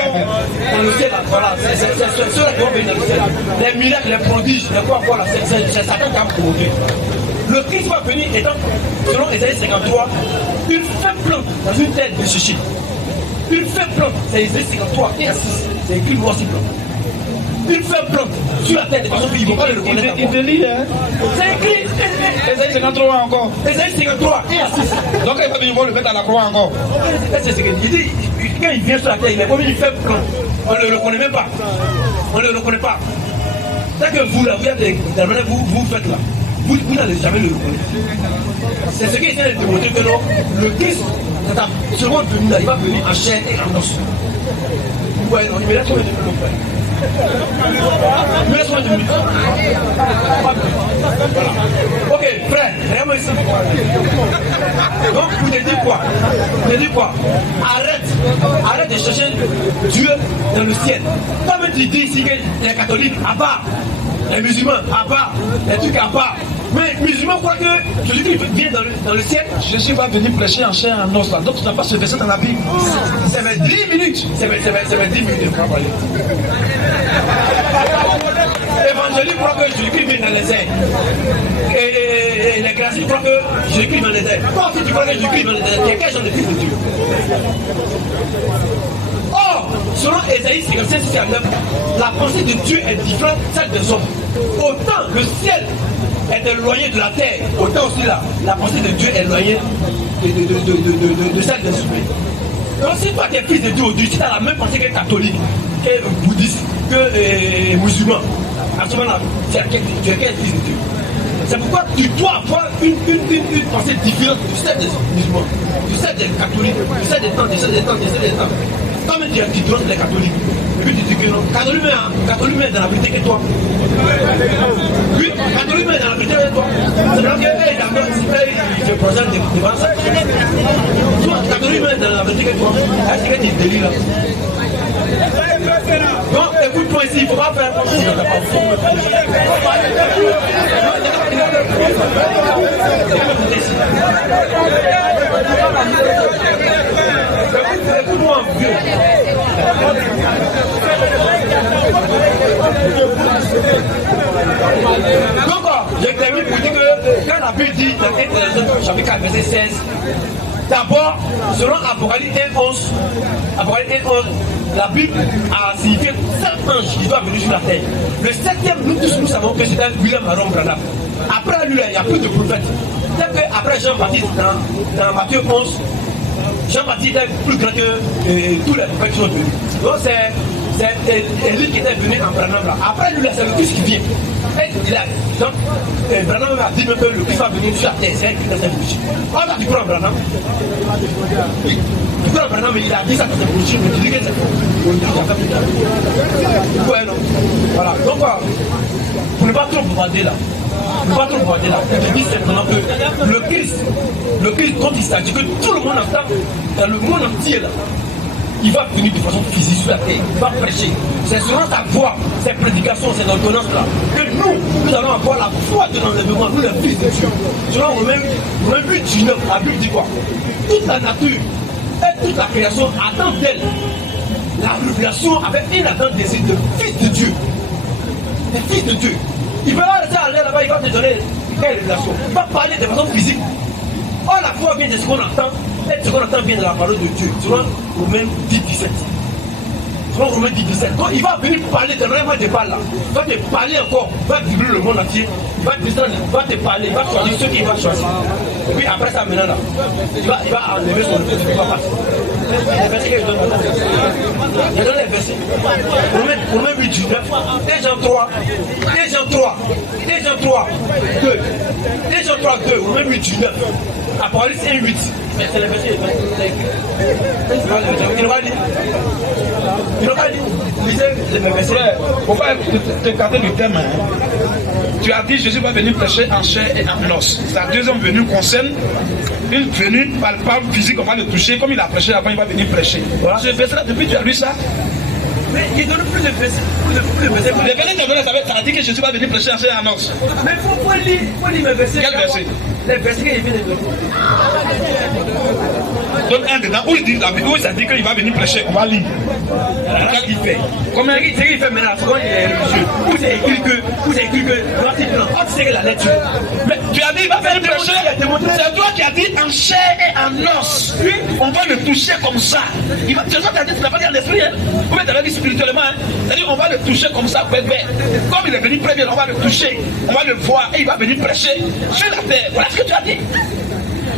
dans le ciel là, voilà, c'est ceux-là qui vont venir dans le ciel. Les miracles, les prodiges, les quoi là, c'est Satan qui a provoqué. Le Christ va venir étant, selon Ésaïe 53, une faible plante dans une terre desséchée. Une faible plante, c'est Ésaïe 53 et 6, c'est écrit noir sur blanc. Une faible plante sur la terre de façon qu'ils ne vont pas le reconnaître. Il te lit, hein? C'est écrit. Ésaïe 53 encore. Ésaïe 53 et à 6. Donc il va venir voir le mettre à la croix encore. C'est ce qu'il dit. Quand il vient sur la terre, il est comme une faible plante. On ne le reconnaît même pas. On ne le reconnaît pas. C'est que vous, là, vous faites là. Vous n'allez jamais le reconnaître. C'est ce qui essaie de démontrer que non, le Christ, c'est un second venu là, il va venir en chair et en os. Ouais, non, il me laisse combien de minutes, mon frère? Il me laisse combien de minutes? Voilà. Ok, frère, regarde-moi ici. Donc, vous te dites quoi? Vous te dites quoi? Arrête de chercher Dieu dans le ciel. Comme tu dis ici que les catholiques, à part, les musulmans, à part, les trucs à part. Mais les musulmans croient que Jésus-Christ vient dans le ciel. Jésus va venir prêcher en chair et en os là. Donc tu n'as pas ce verset dans la Bible. Ça fait 10 minutes. Ça fait 10 minutes. Évangélique croit que Jésus-Christ vient dans les airs. Et les classiques croient que Jésus-Christ vient dans les airs. Toi aussi tu crois que Jésus-Christ vient dans les airs. Il y a quel genre de fils de Dieu? Or, selon Ésaïe 57, 6 à 9, la pensée de Dieu est différente de celle des hommes. Autant le ciel est éloigné de la terre, autant aussi la pensée de Dieu est éloignée de celle des humains. Donc si toi tu es fils de Dieu aujourd'hui, si tu as la même pensée que catholique, que bouddhiste, que musulman, à ce moment-là, tu es quel fils de Dieu? C'est pourquoi tu dois avoir une pensée différente de celle des musulmans, de celle des catholiques, de celle des temps, de celle des temps. Comme tu as dit, les catholiques. Et puis tu dis que non, catholique est dans la vérité que toi. Oui, catholique est dans la vérité que toi. C'est donc que je présente devant ça. Toi, catholique est dans la vérité que toi. Est-ce que tu es délire là? Donc écoute-moi ici, il ne faut pas faire comme si on n'a pas écoute-moi vieux. Donc, je termine pour dire que quand la Bible dit dans 1 Thessaloniciens chapitre 4 verset 16, d'abord, selon Apocalypse 1:11, la Bible a signifié 7 anges qui doivent venir sur la terre. Le 7e, nous tous nous savons que c'était William Aaron Branham. Après lui, il n'y a plus de prophètes. C'est qu'après Jean-Baptiste, dans Matthieu 11, Jean-Baptiste est plus grand que tous les prophètes qui sont venus. Donc c'est Élie qui était venu en Branham là. Après lui, c'est le Christ qui vient. Donc, Branham a dit même que le Christ va venir sur la terre. C'est un Christ dans cette bougie. Quand tu prends Branham, il a dit ça dans cette bougie. On dit que c'est faux. Ouais, non. Voilà. Donc, pour ne pas trop bombarder là. Je dis simplement que le Christ, quand il s'agit que tout le monde entend, dans le monde entier là, il va venir de façon physique sur la terre, il va prêcher. C'est selon sa voix, ses prédications, ses ordonnances là, que nous allons avoir la foi de l'enlèvement, nous les fils de Dieu. Selon Romains 8:19, la Bible dit quoi? Toute la nature et toute la création attend d'elle la révélation avec une attente désir de fils de Dieu. Des fils de Dieu. Il va rester aller là-bas, il va te donner quelle révélation. Il va parler de façon physique. Or, la foi vient de ce qu'on entend, et ce qu'on entend vient de la parole de Dieu. Selon Romains 10:17. Selon Romains 10:17. Donc, il va venir parler, de vraiment te parler là. Il va te parler encore, il va vibrer le monde entier. Il va te parler, il va choisir ceux qu'il va choisir. Et puis après ça, maintenant là, il va enlever son épouse, il va passer. Les versets que je donne maintenant. Je donne les versets. Romains 8:19. 1 Jean 3, 2. Romains 8:19. Apocalypse 1:8. C'est les versets. Il n'a pas dit. Lisez les versets. Il ne faut pas t'écarter du thème. Tu as dit Jésus va venir prêcher en chair et en os. Sa deuxième venue concerne une venue palpable, physique, on va le toucher. Comme il a prêché avant, il va venir prêcher. Voilà. Ce verset-là, depuis tu as lu ça, Mais il donne plus de versets. Les versets que ça a dit que Jésus va venir prêcher en annonce. Mais il faut lire mes versets. Quel verset? Les versets qu'il vient de donner. Donne un dedans où il dit ça dit qu'il va venir prêcher. On va lire. Qu'est-ce qu'il fait? Comment il fait maintenant? Pourquoi il est religieux? Vous avez écrit que c'est la lecture. Mais tu as dit il va venir prêcher. C'est toi qui as dit en chair et en os. On va le toucher comme ça. Tu n'as pas dit en esprit. Ou bien tu as dit spirituellement. C'est-à-dire on va le toucher comme ça. Comme il est venu premier, on va le toucher. On va le voir et il va venir prêcher sur la terre. Voilà ce que tu as dit.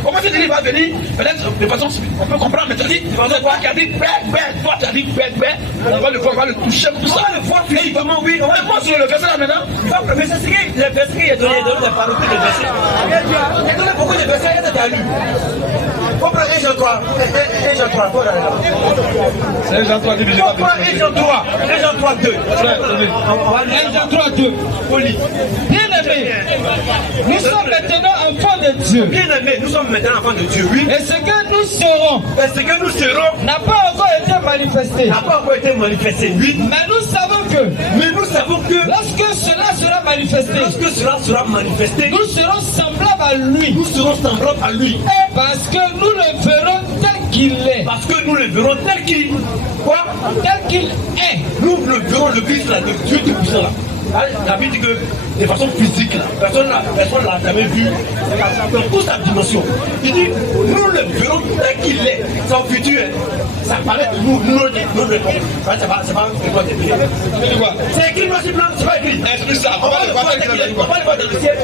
Comment tu dis qu'il va venir? Peut-être de façon, on peut comprendre, mais tu as dit, c'est toi qui as dit, toi tu as dit, on va le voir, on va le toucher, tout ça. On va le voir physiquement, oui. On va le voir sur le verset là maintenant. Le verset, c'est le verset qu'il a donné, il donne des paroles de versets. Il a donné beaucoup de versets, il a lu. On prend 1 Jean 3. 1 Jean 3, faut aller là. C'est 1 Jean 3, dis, je vais pas 1 Jean 3, 1 Jean 3, 2. 1 Jean 3, 2. Bien-aimés, nous sommes maintenant enfants de Dieu. Bien-aimés, nous sommes maintenant enfants de Dieu, oui. Et ce que nous serons n'a pas encore été manifesté. Oui. Mais nous savons que lorsque cela sera manifesté, nous serons semblables à lui. Et parce que nous le verrons tel qu'il est. Tel qu'il est. Nous le verrons, le Christ là, le Dieu tout puissant là. La Bible dit que de façon physique, là, personne ne l'a jamais vu dans toute sa dimension. Il dit, nous le verrons tel qu'il est. Son futur, ça paraît de nous, nous le verrons. C'est pas c'est écrit noir sur blanc, c'est pas écrit. On va le voir tel qu'il est. On va le voir dans le ciel.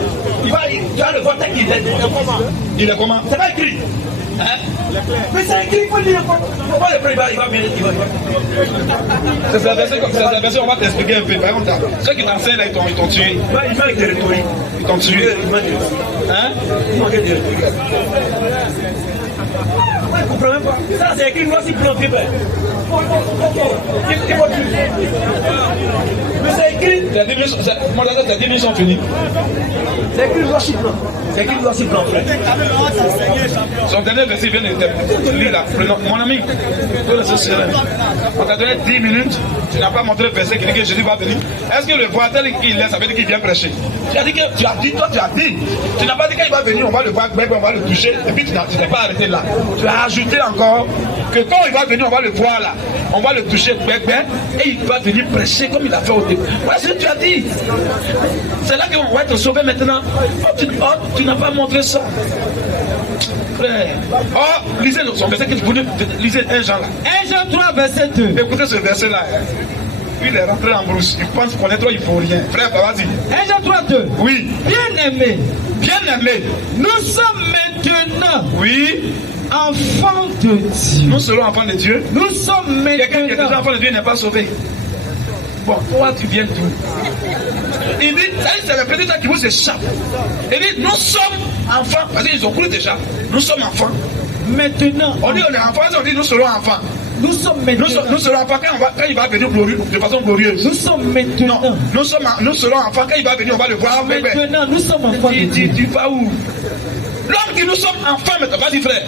Tu vas le voir tel qu'il est. Il est comment? C'est pas écrit. Hein? Mais c'est écrit, il faut lire. On va le prendre, il va bien. C'est un verset, on va t'expliquer un peu. Par contre, ceux qui t'enseignent là, ils t'ont tué. Il manque de rhétorique. Ils t'ont tué. Hein? Il manque de rhétorique. Je ne comprends même pas. Ça, c'est écrit noir sur blanc, mais c'est écrit. Les 10 minutes sont finies. C'est écrit noir sur blanc. C'est écrit noir sur blanc, frère. Son dernier verset vient de lire là. Mon ami, on t'a donné 10 minutes. Tu n'as pas montré le verset qui dit que Jésus va venir. Est-ce que le voir tel qu'il est, ça veut dire qu'il vient prêcher? Tu as dit. Tu n'as pas dit qu'il va venir, on va le voir, on va le toucher. Et puis tu n'es pas arrêté là. Tu as ajouté encore que quand il va venir, on va le voir là. On va le toucher, et il va venir prêcher comme il a fait au début. Voilà ce que tu as dit. C'est là qu'on va être sauvé maintenant. Tu n'as pas montré ça. Frère. Lisez son verset que vous lisez 1 Jean là. 1 Jean 3, verset 2. Écoutez ce verset là. Il est rentré en brousse. Il pense connaître, il ne faut rien. Frère, vas-y. 1 Jean 3, 2. Oui. Bien-aimés. Bien-aimés. Nous sommes maintenant. Oui. Enfants de Dieu. Nous serons enfants de Dieu. Nous sommes maintenant. Quelqu'un qui est déjà enfant de Dieu n'est pas sauvé. Bon, toi tu viens d'où? Il dit, c'est le petit qui vous échappe. Il dit, nous sommes enfants. Parce qu'ils ont cru déjà. Nous sommes enfants. Maintenant. On dit on est enfants, on dit nous serons enfants. Nous sommes maintenant. Nous serons enfants quand il va venir de façon glorieuse. Nous sommes maintenant. Non, nous serons enfants quand il va venir, on va le voir. Maintenant, nous sommes enfants de Dieu. Tu vas où? L'homme dit nous sommes enfants maintenant. Vas-y frère.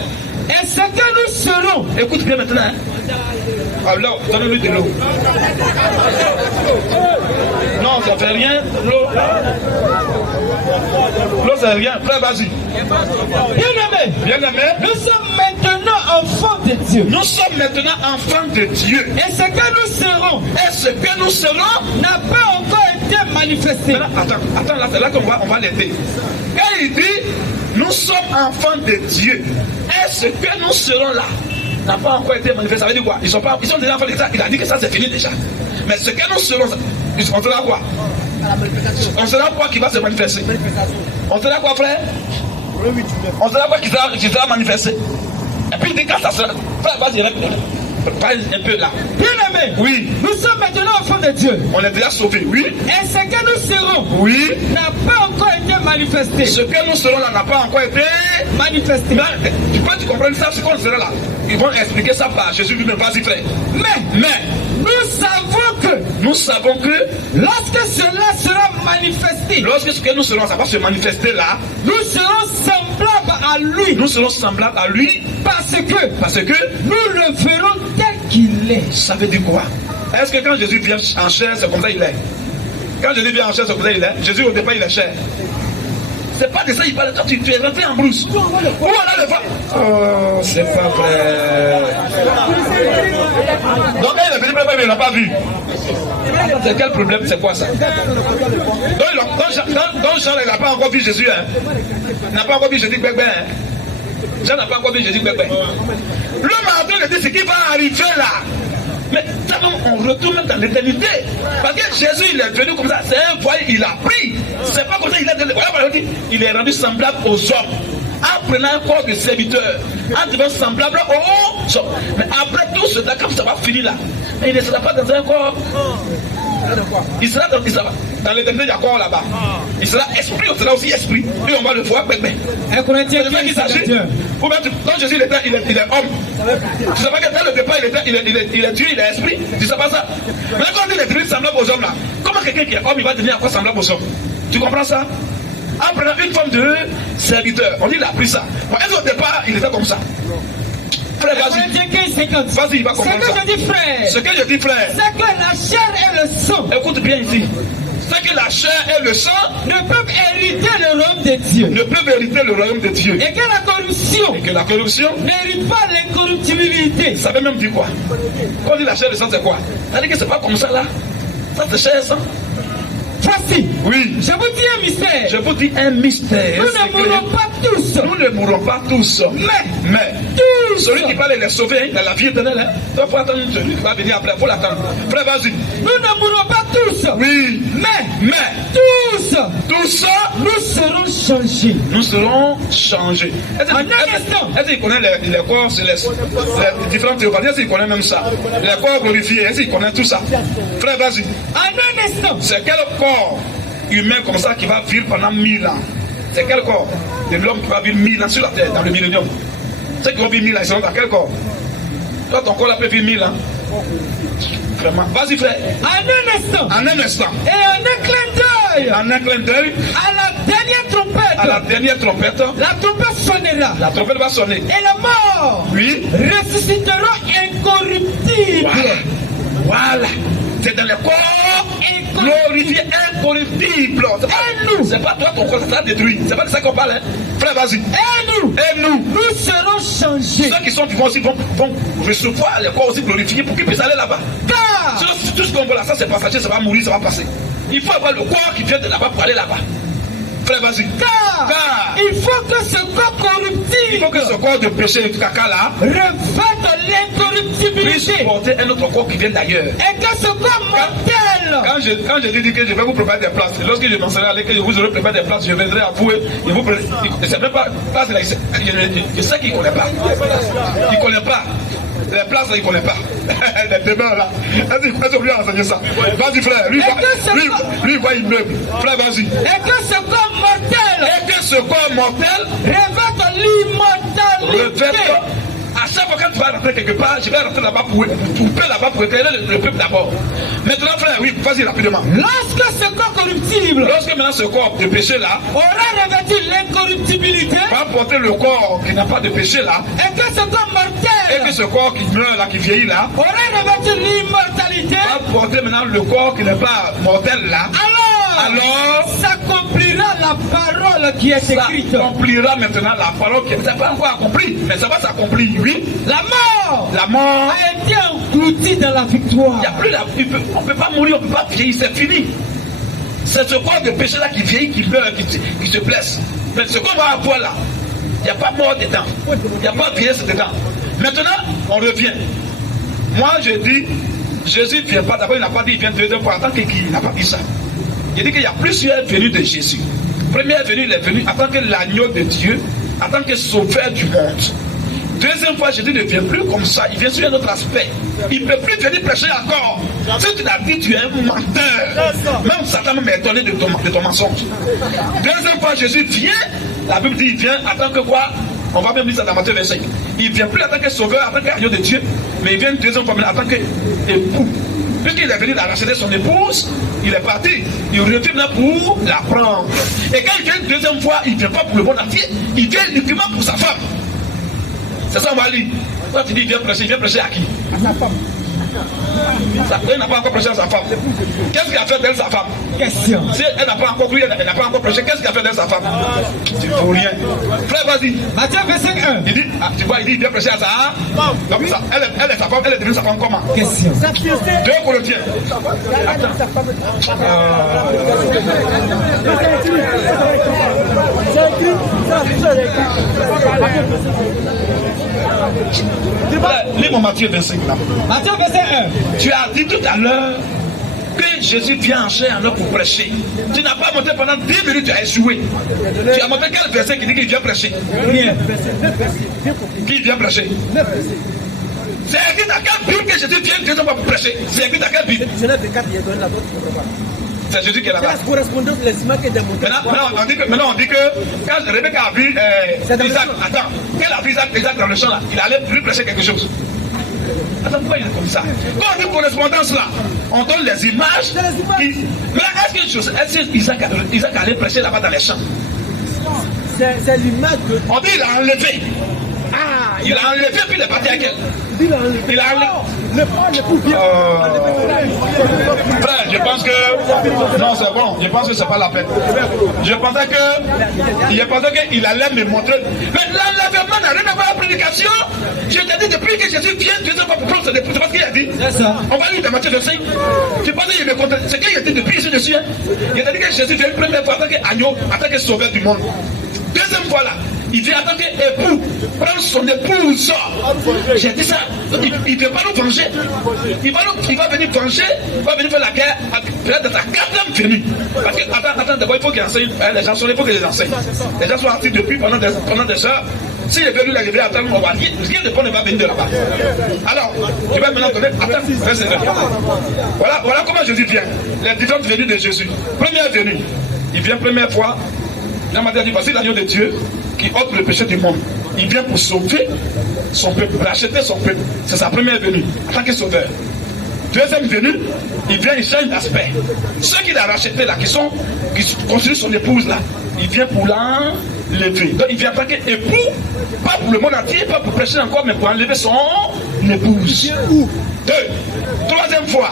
Et ce que nous serons. Écoute bien maintenant. Alors, donne-lui de l'eau. Non, ça fait rien. L'eau, c'est rien. Frère, vas-y. Bien-aimé. Nous sommes maintenant enfants de Dieu. Nous sommes maintenant enfants de Dieu. Et ce que nous serons. N'a pas encore été manifesté. Attends, là, c'est là qu'on va l'aider. Quand il dit, nous sommes enfants de Dieu. Et ce que nous serons là n'a pas encore été manifesté. Ça veut dire quoi? Ils sont déjà enfants de Dieu. Il a dit que ça c'est fini déjà. Mais ce que nous serons, on sera quoi? On sera quoi qui va se manifester? On sera quoi, frère? On sera quoi qui sera manifesté? Et puis il dit quand ça sera. Frère, vas-y, parle un peu là. Bien-aimé. Oui. Nous sommes maintenant enfants de Dieu. On est déjà sauvés, oui. Et ce que nous serons. Oui. N'a pas encore été manifesté. Ce que nous serons là n'a pas encore été manifesté. Mais, tu comprends ça, ce qu'on sera là. Ils vont expliquer ça par Jésus lui-même. Vas-y, frère. Mais nous savons que lorsque cela sera manifesté, lorsque ce que nous serons, ça va se manifester là, nous serons semblables à lui. Nous serons semblables à lui parce que nous le verrons tel qu'il est. Ça veut dire quoi? Est-ce que quand Jésus vient en chair, c'est comme ça il est? Quand Jésus vient en chair, c'est comme ça il est. Jésus au départ il est chair. C'est pas de ça il parle. Toi tu es rentré en brousse. Où on a le femme? Oh, c'est pas vrai. Donc quand il est venu, il n'a pas vu. C'est quel problème? C'est quoi ça? Donc Jean n'a pas encore vu Jésus. Hein? N'a pas encore vu Jésus bébé. Hein? Jean n'a pas encore vu Jésus bébé. L'homme a en train de dire ce qui va arriver là. Mais on retourne dans l'éternité. Parce que Jésus il est venu comme ça. C'est un foyer, il a pris. C'est pas comme ça, il est rendu semblable aux hommes. En prenant un corps de serviteur, en devenant semblable aux hommes. Mais après tout ce temps, quand ça va finir là, il ne sera pas dans un corps. Il sera dans l'éternité, il y a corps là-bas. Il sera esprit, on sera aussi esprit. Et on va le voir. Un Corinthien qui s'agit. Quand Jésus il est homme. Tu sais pas que dans le départ, il est Dieu, il est esprit. Tu sais pas ça? Mais quand il est devenu semblable aux hommes là, comment quelqu'un qui est homme, il va devenir encore semblable aux hommes? Tu comprends ça? En prenant une forme de serviteur, on dit il a pris ça. Bon, est-ce qu'au départ, il était comme ça? Frère, vas-y, il va comprendre ça. Ce que je dis, frère, c'est que la chair et le sang. Écoute bien ici. C'est que la chair et le sang ne peuvent hériter le royaume de Dieu. Ne peuvent hériter le royaume de Dieu. Et que la corruption n'hérite pas l'incorruptibilité. Ça veut même dire quoi? Quand on dit la chair et le sang, c'est quoi? Ça veut dire que c'est pas comme ça là. Ça c'est chair et sang. Voici. Oui. Je vous dis un mystère. Je vous dis un mystère. Nous ne mourrons pas tous. Nous ne mourrons pas tous. Mais tous. Celui qui parle, il est sauvé. Hein? Il a la vie éternelle. Hein? Il faut attendre celui qui va venir après. Il faut l'attendre. Frère, vas-y. Nous ne mourrons pas tous. Oui. Mais tous. Tous. Nous serons changés. Nous serons changés. Est-ce qu'il connaît les corps célestes? Les différentes théories. Est-ce qu'il connaît même ça? Les corps glorifiés. Est-ce qu'il connaît tout ça? Frère, vas-y. En un instant. C'est quel corps humain comme ça qui va vivre pendant 1000 ans? C'est quel corps de l'homme qui va vivre 1000 ans sur la terre, dans le millénium? Ceux qui vont vivre 1000 ans, ils seront dans quel corps? Toi, ton corps là peut vivre 1000 ans. Vraiment. Vas-y, frère. En un instant. Et en un clin d'œil. À la dernière trompette. La trompette sonnera. La trompette va sonner. Et la mort. Oui. Ressuscitera incorruptible. Voilà. C'est dans le corps glorifié, incorruptible. C'est pas toi, ton corps, ça sera détruit. C'est pas de ça qu'on parle. Hein? Frère, vas-y. Et nous serons changés. Ceux qui sont vivants aussi vont recevoir les corps aussi glorifiés pour qu'ils puissent aller là-bas. Car tout ce qu'on voit là, ça c'est passager, ça va mourir, ça va passer. Il faut avoir le corps qui vient de là-bas pour aller là-bas. Frère, vas-y. Car il faut que ce corps corruptible, il faut que ce corps de péché et de caca là revête l'incorruptibilité, puisse porter un autre corps qui vient d'ailleurs. Et que ce corps mortel. Quand je dis que je vais vous préparer des places, lorsque je mentionnerai que je vous aurai préparé des places, je viendrai à vous et vous préparer. C'est même pas place là. Je sais qu'il ne connaît pas. Il ne connaît pas. Les places là, il ne connaît pas. Les débats là. Est-ce que vous lui enseigner ça? Vas-y, frère. Lui, voit une meuble. Frère, vas-y. Et que ce corps mortel. Revête l'immortalité. À chaque fois que tu vas rentrer quelque part, je vais rentrer là-bas pour couper là-bas pour éclairer le peuple d'abord. Maintenant, frère, oui, vas-y rapidement. Lorsque ce corps corruptible, lorsque maintenant ce corps de péché là aura revêtu l'incorruptibilité, va porter le corps qui n'a pas de péché là, et que ce corps mortel, et que ce corps qui meurt là, qui vieillit là, aura revêtu l'immortalité, va porter maintenant le corps qui n'est pas mortel là. Alors s'accomplira la parole qui est écrite. S'accomplira maintenant la parole qui n'est pas encore accomplie, mais ça va s'accomplir, oui. La mort a été engloutie dans la victoire. On ne peut pas mourir, on ne peut pas vieillir, c'est fini. C'est ce corps de péché là qui vieillit, qui meurt, qui se blesse. Mais ce qu'on va avoir là, il n'y a pas mort dedans, il n'y a pas de vieillesse dedans. Maintenant, on revient. Moi je dis, Jésus ne vient pas, d'abord il n'a pas dit il vient deuxième fois, en tant que qui, il n'a pas dit ça. Il dit qu'il y a plusieurs venues de Jésus. Première venue, il est venu en tant que l'agneau de Dieu, en tant que sauveur du monde. Deuxième fois, Jésus ne vient plus comme ça, il vient sur un autre aspect. Il ne peut plus venir prêcher encore. Si tu l'as dit, tu es un menteur. Même Satan m'a étonné de ton mensonge. Deuxième fois, Jésus vient, la Bible dit il vient en tant que quoi? On va même lire ça dans Matthieu 25. Il ne vient plus en tant que sauveur, en tant qu'agneau de Dieu, mais il vient une deuxième fois en tant qu'époux. Puisqu'il est venu racheter son épouse, il est parti. Il revient là pour la prendre. Et quand il vient une deuxième fois, il ne vient pas pour le bon entier, il vient uniquement pour sa femme. C'est ça, on va lire. Quand tu dis viens prêcher à qui? À sa femme. Elle n'a pas encore prêché à sa femme. Qu'est-ce qu'il a fait d'elle, sa femme? Question. Si elle n'a pas encore cru, elle n'a pas encore prêché, qu'est-ce qu'il a fait d'elle, sa femme? Tu ne faut rien. Frère, vas-y. Matthieu 25:1. Il dit, ah, tu vois, il dit, il vient prêcher à sa. Donc, ça, elle est sa femme, elle est devenue sa femme comment? Question. 2 Corinthiens. Attends. Lis mon Matthieu 25 là. Matthieu 25:1. Tu as dit tout à l'heure que Jésus vient en chair en œuvre pour prêcher. Tu n'as pas monté pendant 10 minutes, tu as échoué. Tu as monté quel verset qui dit qu'il vient prêcher? Rien. Qui vient prêcher? C'est écrit dans quelle Bible que Jésus vient pour prêcher? C'est écrit dans quelle Bible? C'est Jésus qui est là-bas. Maintenant, on dit que quand Rebecca a vu Isaac, attends, qu'elle a vu Isaac dans le champ là, il allait lui prêcher quelque chose. Attends, pourquoi il est comme ça? Quand on dit correspondance là, on donne les images. Mais est-ce que Isaac allait prêcher là-bas dans les champs? C'est l'image de. On dit il a enlevé. Ah, il a enlevé puis il est parti avec elle. Il a enlevé. Frère, je pense que. Non, c'est bon. Je pense que c'est pas la peine. Je pensais qu'il allait me montrer. Mais l'enlèvement n'a rien à voir avec la prédication. Je t'ai dit depuis que Jésus vient, tu ne sais pas pour prendre ce dépôt. Tu vois ce qu'il a dit? C'est ça. On va lire dans Matthieu 25. Tu penses qu'il me contente. C'est qu'il a dit depuis ici dessus. Il a dit que Jésus vient une première fois en tant qu'agneau, en tant que sauveur du monde. Deuxième fois là. Il vient en tant qu'époux, prendre son épouse. J'ai dit ça. Il ne peut pas nous venger. Il va venir venger, il va venir faire la guerre peut-être dans sa 4e venue. Parce que, attends, d'abord, il faut qu'il enseigne. Les gens sont là, il faut qu'ils les enseignent. Les gens sont assis depuis pendant des heures. S'il est venu l'arriver à attendre, on va rien de bon ne va venir de là-bas. Alors, je vais maintenant donner. Attends, voilà comment Jésus vient. Les différentes venues de Jésus. Première venue, il vient première fois. Jean m'a dit, voici l'agneau de Dieu qui ôte le péché du monde. Il vient pour sauver son peuple, racheter son peuple. C'est sa première venue en tant que sauveur. Deuxième venue, il vient, il change d'aspect. Ceux qu'il a rachetés là, qui construisent son épouse là, il vient pour l'enlever. Donc il vient en tant qu'époux, pas pour le monde entier, pas pour prêcher encore, mais pour enlever son épouse. Troisième fois,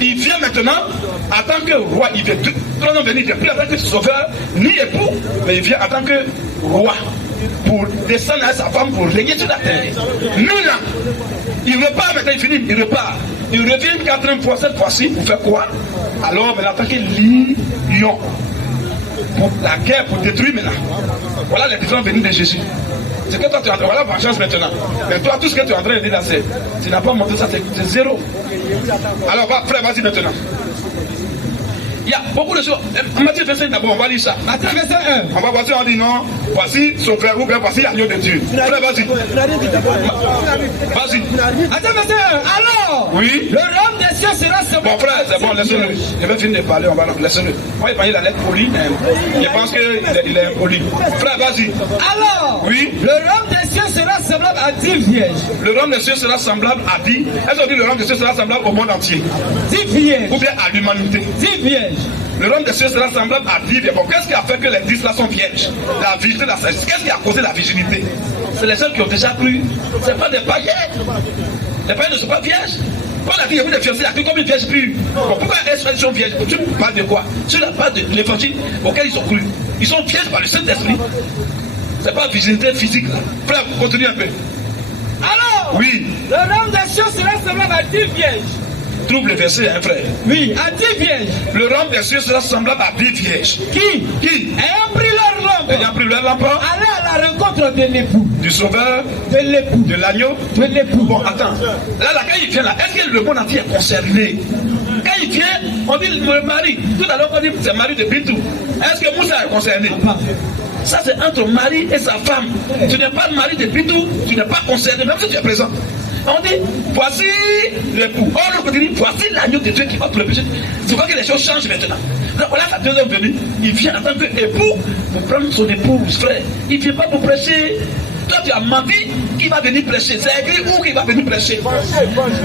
il vient maintenant en tant que roi. Il vient troisième venue, il vient plus en tant que sauveur, ni époux, mais il vient en tant que roi. Pour descendre à sa femme, pour régner sur la terre. Nous là, il repart maintenant, il finit, il repart. Il revient une 4e fois, cette fois-ci, pour faire quoi? Alors, il attaque lion. Pour la guerre, pour détruire maintenant. Voilà les différents venues de Jésus. C'est que toi tu es en train de voilà vengeance maintenant. Mais toi, tout ce que tu es en train de dire là, c'est. Tu n'as pas montré ça, c'est zéro. Alors, frère, vas-y maintenant. Il y a beaucoup de choses. Matthieu 25 d'abord, on va lire ça. Matthieu 25:1. On va voir si on dit non. Voici sauveur ou bien voici l'agneau de Dieu. Frère, vas-y. Vas-y. Matthieu 21. Alors, oui. Le royaume des cieux sera semblable. Bon frère, c'est bon, laissez-le. Je vais finir de parler, on va laisser-le. Moi, il parlait la lettre polie. Je pense qu'il est impoli. Frère, vas-y. Alors, oui. Le royaume des cieux sera semblable à 10 vierges. Le royaume des cieux sera semblable à 10. Est-ce qu'on dit le royaume des cieux sera semblable au monde entier? 10 vierges. Ou bien à l'humanité? 10 vierges. Le royaume des cieux sera semblable à 10 vierges. Bon, qu'est-ce qui a fait que les 10 là sont vierges? La virginité, la sagesse. Qu'est-ce qui a causé la virginité? C'est les gens qui ont déjà cru. Ce n'est pas des païens. Les païens ne sont pas vierges. Quand on a dit qu'il y a des fiancés, il y a que combien de vierges pures? Bon, pourquoi elles sont vierges? Tu parles de quoi? Sur la base de l'évangile auquel ils ont cru. Ils sont vierges par le Saint-Esprit. Ce n'est pas virginité physique. Là. Frère, continue un peu. Alors, oui. Le royaume des cieux sera semblable à 10 vierges. Trouve le verset, hein, frère. Oui, à 10 vierges. Le royaume des cieux sera semblable à 10 vierges. Qui ayant pris leur lampe. Ayant pris leur lampe. Aller à la rencontre de l'époux. Du sauveur. De l'époux. De l'agneau. De l'époux. Bon, attends. Là, quand il vient là, est-ce que le monde entier est concerné? Quand il vient, on dit le mari. Tout à l'heure, on dit c'est le mari de Bintou. Est-ce que Moussa est concerné? Ça, c'est entre mari et sa femme. Tu n'es pas le mari de Bintou, tu n'es pas concerné, même si tu es présent. On dit, voici l'époux. Or, l'autre dit, voici l'agneau de Dieu qui va pour le péché. Tu vois que les choses changent maintenant. Donc, voilà sa deuxième venue. Il vient en tant qu'époux pour prendre son épouse, frère. Il ne vient pas pour prêcher. Toi, tu as menti qu'il va venir prêcher. C'est écrit où qu'il va venir prêcher?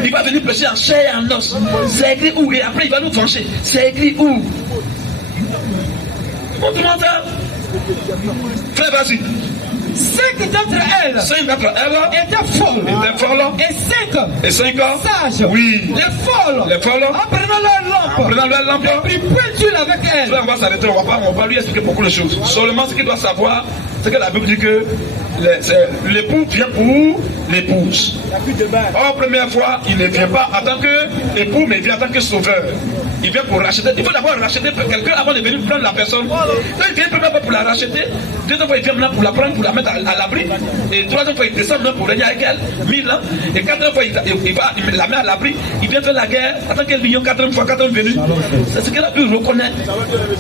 Il va venir prêcher en chair et en os. C'est écrit où? Et après, il va nous venger. C'est écrit où? On demande ça. Frère, vas-y. 5 d'entre elles 5 d'entre elles étaient folles. Et 5 sages. Oui. Les folles. En prenant leur lampe. Ils prennent d'huile avec elles. Là, on va s'arrêter, on va lui expliquer beaucoup de choses. Seulement, ce qu'il doit savoir, c'est que la Bible dit que l'époux vient pour l'épouse. Or, première fois, il ne vient pas en tant qu'époux, mais il vient en tant que sauveur. Il vient pour racheter. Il faut d'abord racheter quelqu'un avant de venir prendre la personne. Donc, il vient première fois pour la racheter. Deuxième fois, il vient maintenant pour la prendre, pour la mettre à l'abri. Et troisième fois, il descend maintenant pour régner avec elle, 1000 ans. Et quatrième fois, il la met à l'abri. Il vient faire la guerre. Attends qu'elle vienne quatrième fois, quatrième venue. C'est ce qu'elle a pu reconnaître.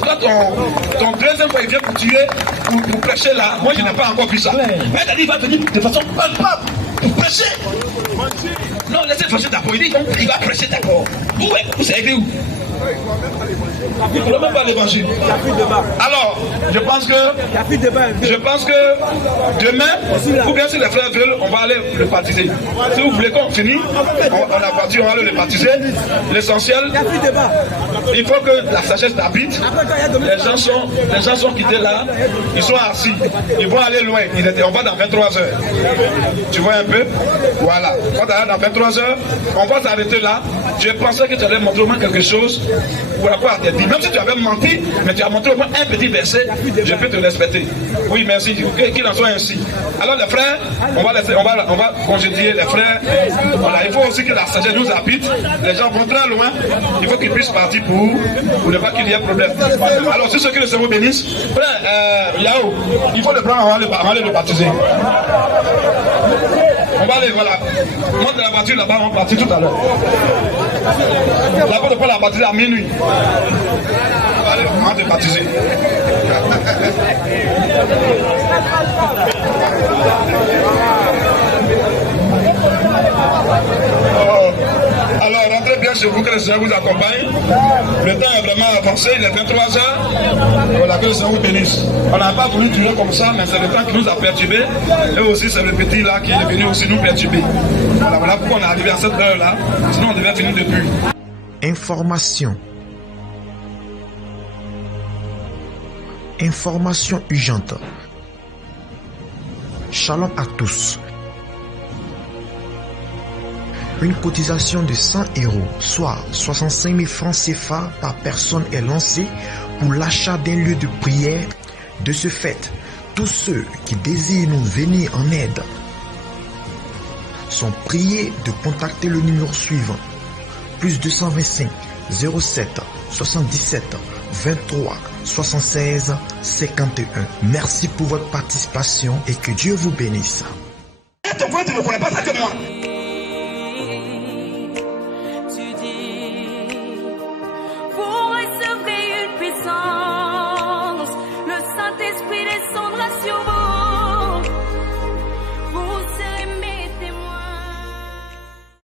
Quand ton deuxième fois, il vient pour tuer, pour prêcher là. Moi, je n'ai pas encore vu ça. Mais elle a dit, il va venir de façon palpable pour prêcher. Non, laissez prêcher d'abord. Il va prêcher d'abord. Où c'est écrit où? Il ne même pas l'évangile. Alors, je pense que demain, ou bien si les frères veulent, on va aller le baptiser. Si vous voulez qu'on finisse, on a parti, on va aller le baptiser. L'essentiel, il faut que la sagesse habite. Les gens sont quittés là, ils sont assis, ils vont aller loin. On va dans 23 heures. Tu vois un peu? Voilà. On va dans 23 heures, on va s'arrêter là. Je pensais que tu allais montrer au moins quelque chose pour rapport à tes vies. Même si tu avais menti, mais tu as montré au moins un petit verset, je peux te respecter. Oui, merci. Qu'il en soit ainsi. Alors les frères, on va congédier les frères. Voilà, il faut aussi que la sagesse nous habite. Les gens vont très loin. Il faut qu'ils puissent partir pour ne pas qu'il y ait problème. Alors, si ceux qui le Seigneur bénisse, frère, Yao, il faut le prendre, on va aller le baptiser. On va aller, voilà. Monte la voiture là-bas, on va partir tout à l'heure. Là-bas, on va la baptiser à minuit. On va aller, on va te baptiser. Alors, rentrez bien chez vous, que le Seigneur vous accompagne. Le temps est vraiment avancé, il est 23 heures. Voilà, que le Seigneur vous bénisse. On n'a pas voulu durer comme ça, mais c'est le temps qui nous a perturbés. Et aussi, c'est le petit là qui est venu aussi nous perturber. Voilà pourquoi on est arrivé à cette heure-là. Sinon, on devait finir depuis. Information urgente. Shalom à tous. Une cotisation de 100 €, soit 65 000 francs CFA par personne est lancée pour l'achat d'un lieu de prière. De ce fait, tous ceux qui désirent nous venir en aide sont priés de contacter le numéro suivant: plus 225 07 77 23 76 51. Merci pour votre participation et que Dieu vous bénisse. Ton voix, tu ne connais pas ça que moi.